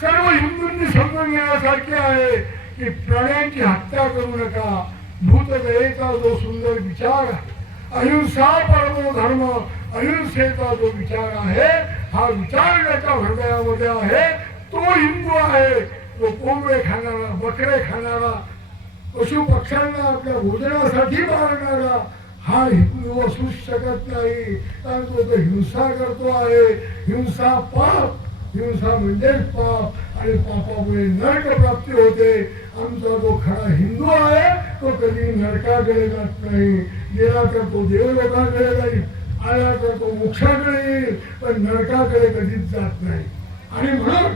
सर्व हिंदूंनी समजून घेण्यासारखी आहे की प्राण्यांची हत्या करू नका. भूतदयेचा जो सुंदर विचार आहे, अहिंसा परमो धर्म, अहिंसेचा जो विचार आहे, हा विचार ज्याच्या हृदयामध्ये आहे तो हिंदू आहे. तो कोंबडे खाणारा, बकरे खाणारा, पशु पक्ष्यांना आपल्या भोजनासाठी मारणारा हा हिंदू असूच शकत नाही. कारण तो हिंसा करतो आहे. हिंसा पाप, हिंसा म्हणजेच पाप आणि पापामुळे नरक प्राप्ती होते. आमचा जो खरा हिंदू आहे तो कधी नरकाकडे जात नाही. गेला तर तो देवलोकाकडे जाईल, आला तर तो मोक्षाकडे येईल, पण नरकाकडे कधीच जात नाही. आणि म्हणून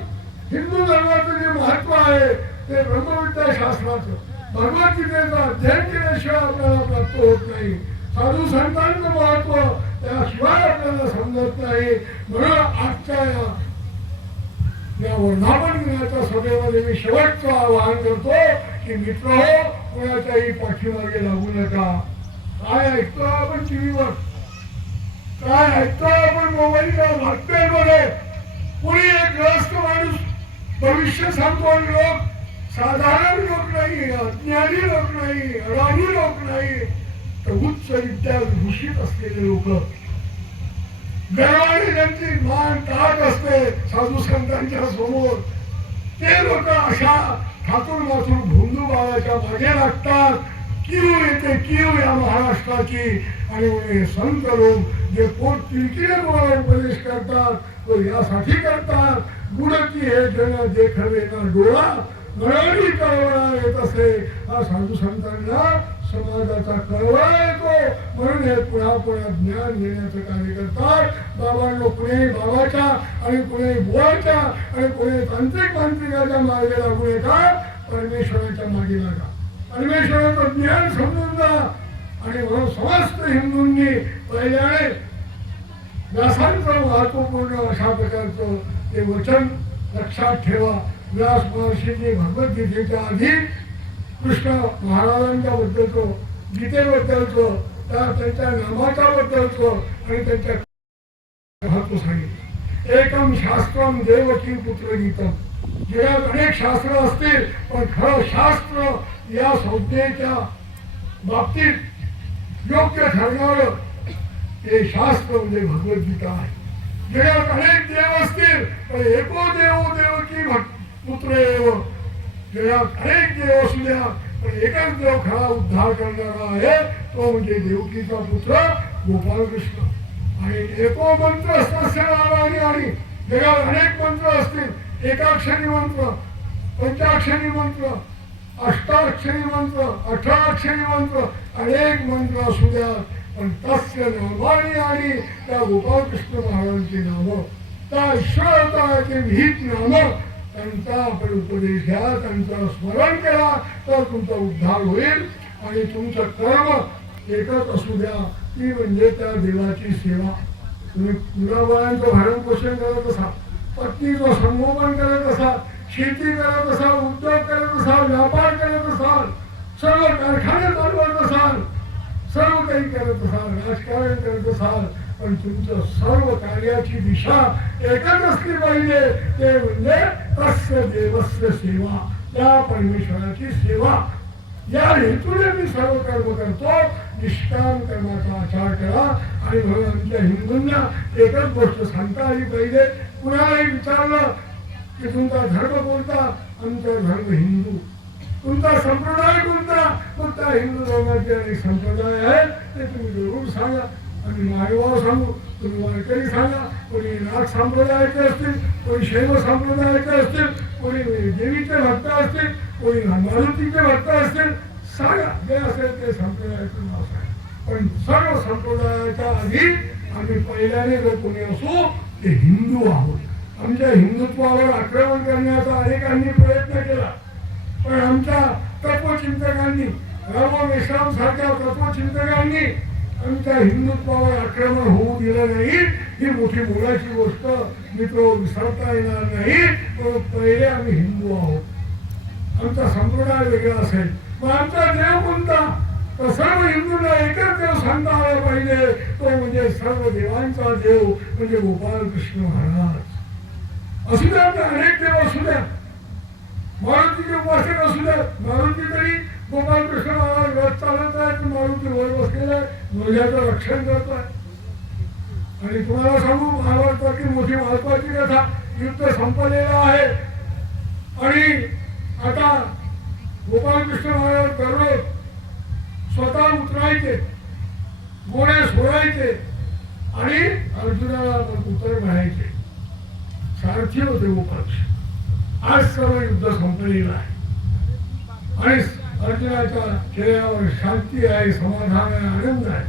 हिंदू धर्माचं जे महत्व आहे ते ब्रह्मविद्या शास्त्राचं, भगवद्गीतेचं अध्ययन केल्याशिवाय आपल्याला प्राप्त होत नाही. साधू संतांचं महत्व त्याशिवाय आपल्याला समजत नाही. म्हणून आजच्या या वर्धापन दिनाच्या सभेमध्ये मी शेवटचं आवाहन करतो की मित्र हो, कोणाच्याही पाठीमागे लागू नका. काय ऐकतो आपण टीव्हीवर, काय ऐकतो आपण मोबाईलच्या बातम्यांमध्ये, कोणी एक ग्रस्त माणूस भविष्य सांगतो आणि लोक, साधारण लोक नाही, अज्ञानी लोक नाही, अडाणी लोक नाही, तर उच्च विद्याभूषित असलेले लोक, गर्वाने त्यांची मान ताट असते साधू संतांच्या समोर, ते लोक अशा ठाकूर माथूर भोंदू बाळाच्या मागे लागतात. कीव येते कीव या महाराष्ट्राची. आणि संत लोक जे पोट तिरकीने तुम्हाला उपदेश करतात तो यासाठी करतात, गुडकी हे जन देखवे ना डोळा, मराठी कळवळा येत असे. हा साधू संतांना समाजाचा कळवळा येतो, म्हणून हे पुन्हा पुन्हा ज्ञान देण्याचं कार्य करतात. बाबांनो, कुणी बाबाच्या आणि कुणी बुवाच्या आणि कुणी तांत्रिक मांत्रिकाच्या मागे लागू नका, परमेश्वराच्या मागे लागा. परमेश्वराचं ज्ञान समजून जा. आणि म्हणून समस्त हिंदूंनी पहिल्याने व्यासांचं महत्वपूर्ण अशा प्रकारचं ते वचन लक्षात ठेवा. व्यास महर्षींनी भगवद्गीतेच्या आधी कृष्ण महाराजांच्या बद्दलचं, गीतेबद्दलचं, त्यांच्या नामाच्या बद्दलचं आणि त्यांच्या महत्व सांगितलं. एकम शास्त्रम देवकी पुत्र गीतम. जगात अनेक शास्त्र असतील, पण खरं शास्त्र या संज्ञेच्या बाबतीत योग्य ठरणारं ते शास्त्र म्हणजे भगवद्गीता आहे. जगात अनेक देव असतील, पण एको देव देवकी पुत्र एव. जगात अनेक देव असू द्या, पण एकच देव खरा उद्धार करणारा आहे, तो म्हणजे देवकीचा पुत्र गोपालकृष्ण. आणि एको मंत्र नावाने, आणि जगात अनेक मंत्र असतील, एकाक्षरी मंत्र, पंचाक्षरी मंत्र, अष्टाक्षरी मंत्र, 18 अक्षरी मंत्र, अनेक मंत्र असू द्या, पण तस्य नामाने आणि त्या गोपालकृष्ण महाराजांची नामं, त्या ईश्वराचे विहित नामं, त्यांचा आपण उपदेश घ्या, त्यांचं स्मरण करा, तर तुमचा उद्धार होईल. आणि तुमचं कर्म एकच असू द्या, ती म्हणजे त्या देवाची सेवा. तुम्ही मुलाबाळांचं भरण पोषण करत असाल, पत्नीचं संगोपन करत असाल, शेती करत असाल, उद्योग करत असाल, व्यापार करत असाल, सर्व कारखाने चालवत असाल, सर्व काही करत असाल, राजकारण करत असाल, पण तुमचं सर्व कार्याची दिशा एकच असली पाहिजे, ते म्हणजे तस्य देवस्य सेवा, त्या परमेश्वराची सेवा. या हेतूने मी सर्व कर्म करतो. निष्काम कर्माचा आचार करा. आणि म्हणून आमच्या हिंदूंना एकच गोष्ट सांगता आली पाहिजे. कुणालाही विचारलं की तुमचा धर्म कोणता, आमचा धर्म हिंदू. तुमचा संप्रदाय कोणता, मग त्या हिंदू धर्माचे अनेक संप्रदाय आहेत, ते तुम्ही जरूर सांगा. आम्ही मायवाव सांगू, तुम्ही वारकरी सांगा, कोणी नाथ संप्रदायाचे असतील, कोणी शैव संप्रदायाचे असतील, कोणी देवीचे भक्त असतील, कोणी मारुतीचे भक्त असतील, सांगा. जे असेल ते संप्रदायाचं नाव सांगा. पण सर्व संप्रदायाच्या आधी आम्ही पहिल्याने जर कोणी असू ते हिंदू आहोत. आमच्या हिंदुत्वावर आक्रमण करण्याचा अनेकांनी प्रयत्न केला. पण आमच्या तत्वचिंतकांनी राम मेश्राम सारख्या तत्वचिंतकांनी आमच्या हिंदुत्वावर आक्रमण होऊ दिलं नाही. ही मोठी मोलाची गोष्ट मित्र विसरता येणार नाही. पण पहिले आम्ही हिंदू आहोत, आमचा संप्रदाय वेगळा असेल. मग आमचा देव कोणता? तर सर्व हिंदूंना एकच देव सांगता आला पाहिजे, तो म्हणजे सर्व देवांचा देव म्हणजे गोपाल कृष्ण महाराज. असू द्या, अनेक देव असू द्या, मारुतीचे उपासक असू द्या, मारुती तरी गोपाल कृष्ण महाराज रथ चालत आहे, मारुती वर बसलेला ध्वजाचं रक्षण करत आहे. आणि तुम्हाला सांगू, महाभारताची मोठी महत्वाची कथा, युद्ध संपलेलं आहे आणि आता गोपाल कृष्ण महाराज दररोज स्वतः उतरायचे, घोडे सोडायचे आणि अर्जुनाला उत्तर म्हणायचे. सारथी होते गोपाल. आज सर्व युद्ध संपलेलं आहे आणि अर्जुनाच्या चेहऱ्यावर शांती आहे, समाधान आहे, आनंद आहे.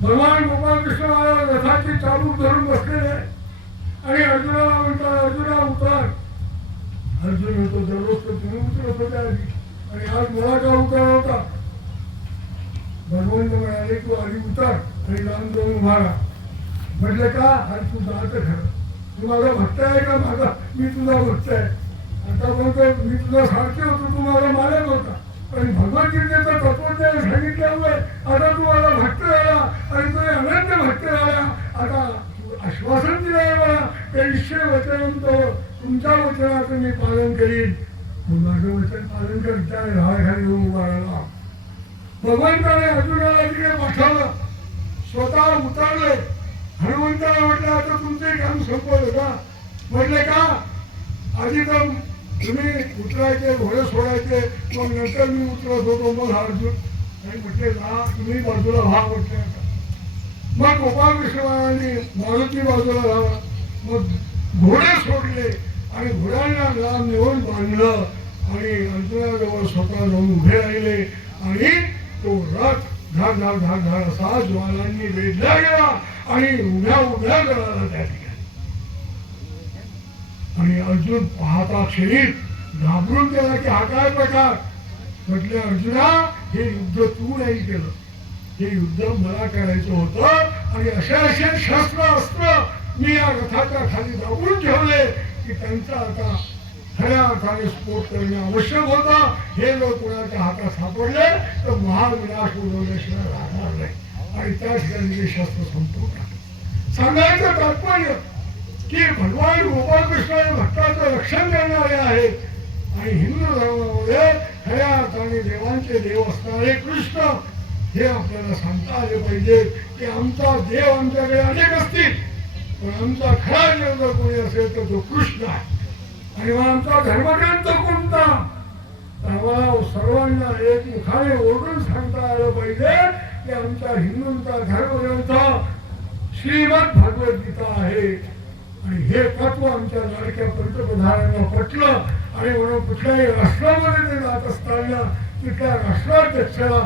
भगवान गोपाल कृष्ण महाराज रथाची चाबूक धरून बसलेले आहे आणि अर्जुनाला म्हणतात, अर्जुना उतर. अर्जुन होतो, दररोज तर तुम्ही उतरत होत्या आधी आणि आज मला का उतर होता? भगवंत म्हणाले, तू आधी उतर आणि लांब जाऊन उभा राहा. म्हटलं का? आज तू जायचं खरं, तू माझा भक्त आहे का? माझा मी तुझा भक्त आहे. आता म्हणतो मी तुझा सारखे होतो, तू माझा मालक होता, पण भगवद्गीतेचं तत्वज्ञान सांगितल्यामुळे आता तू माझा भक्त झाला आणि तुझे अनंत भक्त झाला. आता आश्वासन दिलं आहे मला, त्या वचन तुमच्या वचनाचं मी पालन करीन. माझं वचन पालन करत त्या राहाखाली येऊन उभा राहिला. भगवंताने अर्जुनाला तिकडे पाठवलं, स्वतः उतरले. हनुमंताला म्हटलं, आता तुमचे काम संपवलं का? म्हटले का? आधी तर तुम्ही उतरायचे, घोडे सोडायचे, मग नंतर मी उतरत होतो. मग अर्जुन आणि म्हटले का तुम्ही बाजूला व्हा म्हटले. मग गोपाल कृष्णाने मारुती बाजूला लावा, मग घोडे सोडले आणि घोड्यांना लांब नेऊन बांधलं आणि अर्जुनाजवळ स्वतः जाऊन उभे राहिले आणि तो रथ धाड धाड धाड धाड असा ज्वालांनी वेधला गेला आणि उभ्या उभ्या गळाला त्या ठिकाणी. आणि अर्जुन पाहता क्षणी घाबरून गेला की हा काय प्रकार. म्हटले, अर्जुना हे युद्ध तू नाही केलं, हे युद्ध मला करायचं होतं आणि असे असे शस्त्र अस्त्र मी या रथाच्या खाली दाबून ठेवले की त्यांचा आता खऱ्या अर्थाने स्फोट करणे आवश्यक होता. हे जर कोणाच्या हातात सापडले तर महाविनाश उडवल्याशिवाय राहणार नाही आणि त्या ठिकाणी ते शस्त्र संपवून टाकले. सांगायचं तात्पर्य की भगवान गोपाल कृष्ण भक्ताचं रक्षण करणारे आहेत आणि हिंदू धर्मामध्ये खऱ्या अर्थाने देवांचे देव असणारे कृष्ण हे आपल्याला सांगता आले पाहिजे की आमचा देव आमच्याकडे अनेक असतील, पण आमचा खरा देव जर कोणी असेल तर तो कृष्ण आहे. आणि मग आमचा धर्मग्रंथ कोणता? आम्हाला सर्वांना एक मुखाने ओरडून सांगता आलं पाहिजे की आमच्या हिंदूंचा धर्मग्रंथ श्रीमद भगवद्गीता आहे. आणि हे तत्व आमच्या लाडक्या पंतप्रधानांना पटलं आणि म्हणून कुठल्याही राष्ट्रामध्ये ते जात असताना तिथल्या राष्ट्राध्यक्षाला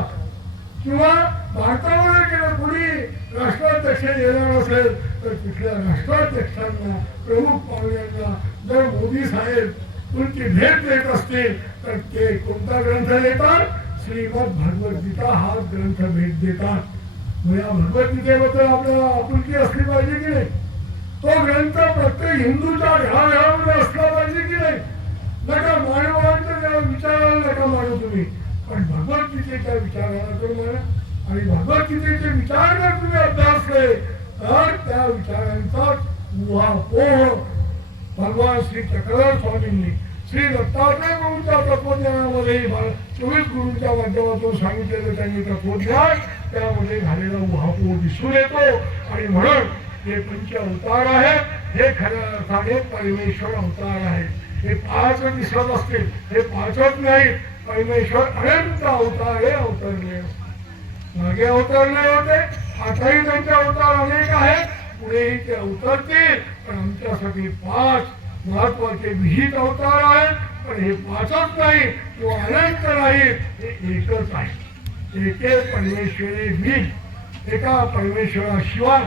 किंवा भारतामध्ये केलं कोणी राष्ट्राध्यक्ष येणार असेल तर तिथल्या राष्ट्राध्यक्षांना, प्रमुख पाहुण्यांना जर मोदी साहेब तुमची भेट देत असतील तर ते कोणता ग्रंथ देतात? श्रीमद भगवद्गीता हा ग्रंथ भेट देतात. या भगवद्गीतेबद्दल आपल्याला आपुलकी असली पाहिजे की नाही? तो ग्रंथ प्रत्येक हिंदूच्या घराघरामध्ये असला पाहिजे की नाही? नका मानवांच्या विचाराला नका मानू तुम्ही, पण भगवद्गीतेच्या विचाराला तर माना. आणि भगवद्गीतेचे विचार जर तुम्ही अभ्यासले तर त्या विचारांचा उहापोह भगवान श्री चक्रधर स्वामींनी श्री दत्तात्रय गुरूंच्या तत्वज्ञानामध्ये 24 गुरूंच्या माध्यमातून सांगितलेलं त्यांनी तत्वज्ञान त्यामध्ये झालेला उहापोह दिसून येतो. आणि म्हणून हे पंच अवतार आहेत, हे खऱ्या अर्थाने परमेश्वर अवतार आहेत. हे 5 दिसत असतील, हे 5च नाहीत. परमेश्वर अनंत अवतार हे अवतरले, मागे अवतरले होते, आताही त्यांचे अवतार अनेक आहेत, पुढेही ते अवतरतील. पण आमच्यासाठी 5 महत्वाचे विहित अवतार आहेत. पण हे 5च नाही किंवा अनंत नाही, हे एकच आहे. एके परमेश्वरे वीज. एका परमेश्वराशिवाय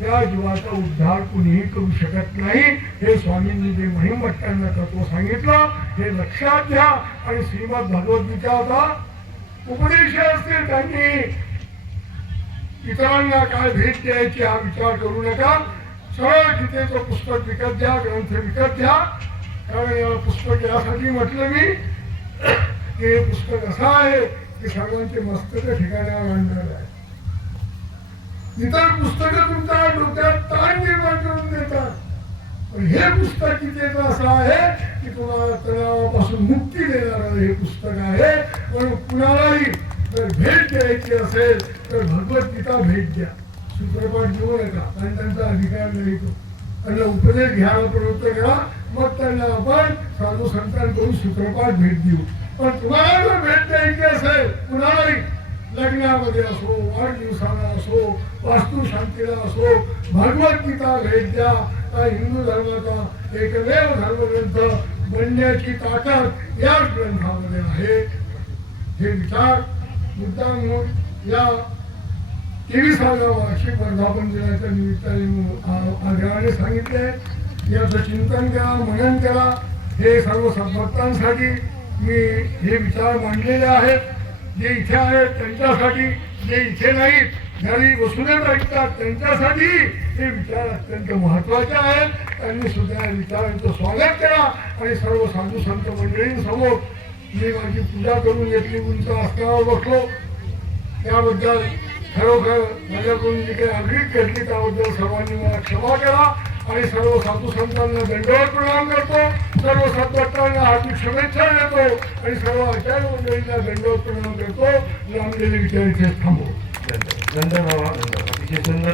त्या जीवाचा उद्धार कुणीही करू शकत नाही. हे स्वामींनी जे महिमभट्टांना तत्व सांगितलं हे लक्षात घ्या. आणि श्रीमद भगवद्गीतेचा उपदेश असतील त्यांनी इतरांना काय भेट द्यायची हा विचार करू नका. सरळ गीतेचं पुस्तक विकत घ्या, ग्रंथ विकत घ्या. कारण या पुस्तक यासाठी म्हटलं मी की हे पुस्तक असं आहे की सर्वांचे मस्तक ठिकाणावर आणणार आहे. इतर पुस्तकं तुमच्या डोक्यात ताण निर्माण करून देतात, पण हे पुस्तक गीतेचं असं आहे की तुम्हाला तणावापासून मुक्ती देणारं हे पुस्तक आहे. म्हणून कुणालाही जर भेट द्यायची असेल तर भगवद्गीता भेट द्या. सूत्रपाठ देऊ नका, कारण त्यांचा अधिकार नाही तो. त्यांना उपदेश घ्यायला प्रवृत्त करा, मग त्यांना आपण साधू संतांकडून सूत्रपाठ भेट देऊ. पण तुम्हाला जर भेट द्यायची असेल कुणालाही, लग्नामध्ये असो, वाढदिवसाला असो, वास्तुशांतीला असो, भगवद्गीता भेट द्या. हा हिंदू धर्माचा एकमेव धर्मग्रंथ बनण्याची ताकद या ग्रंथामध्ये आहे. हे विचार मुद्दाम या 23व्या वार्षिक वर्धापन दिनाच्या निमित्ताने आग्रहाने सांगितले. याचं चिंतन करा, मनन करा. हे सर्व सद्भक्तांसाठी मी हे विचार मांडलेले आहेत. जे इथे आहेत त्यांच्यासाठी, जे इथे नाहीत घरी बसूनच ऐकतात त्यांच्यासाठी हे विचार अत्यंत महत्वाचे आहेत. त्यांनी सुद्धा या विचारांचं स्वागत करा. आणि सर्व साधू संत मंडळींसमोर मी माझी पूजा करून घेतली, उंच आसनावर बसलो. त्याबद्दल खरोखर माझ्याकडून जी काही आग्रह घेतली त्याबद्दल सर्वांनी मला क्षमा करा. आणि सर्व साधू संतांना दंडवत प्रणाम करतो. सर्व सद्भक्तांना हार्दिक शुभेच्छा देतो. आणि सर्व आचार्य मंडळींना दंडवत प्रणाम करतो. रामलेले विचार इथे थांबवतो. धन्यवाद. अतिशय सुंदर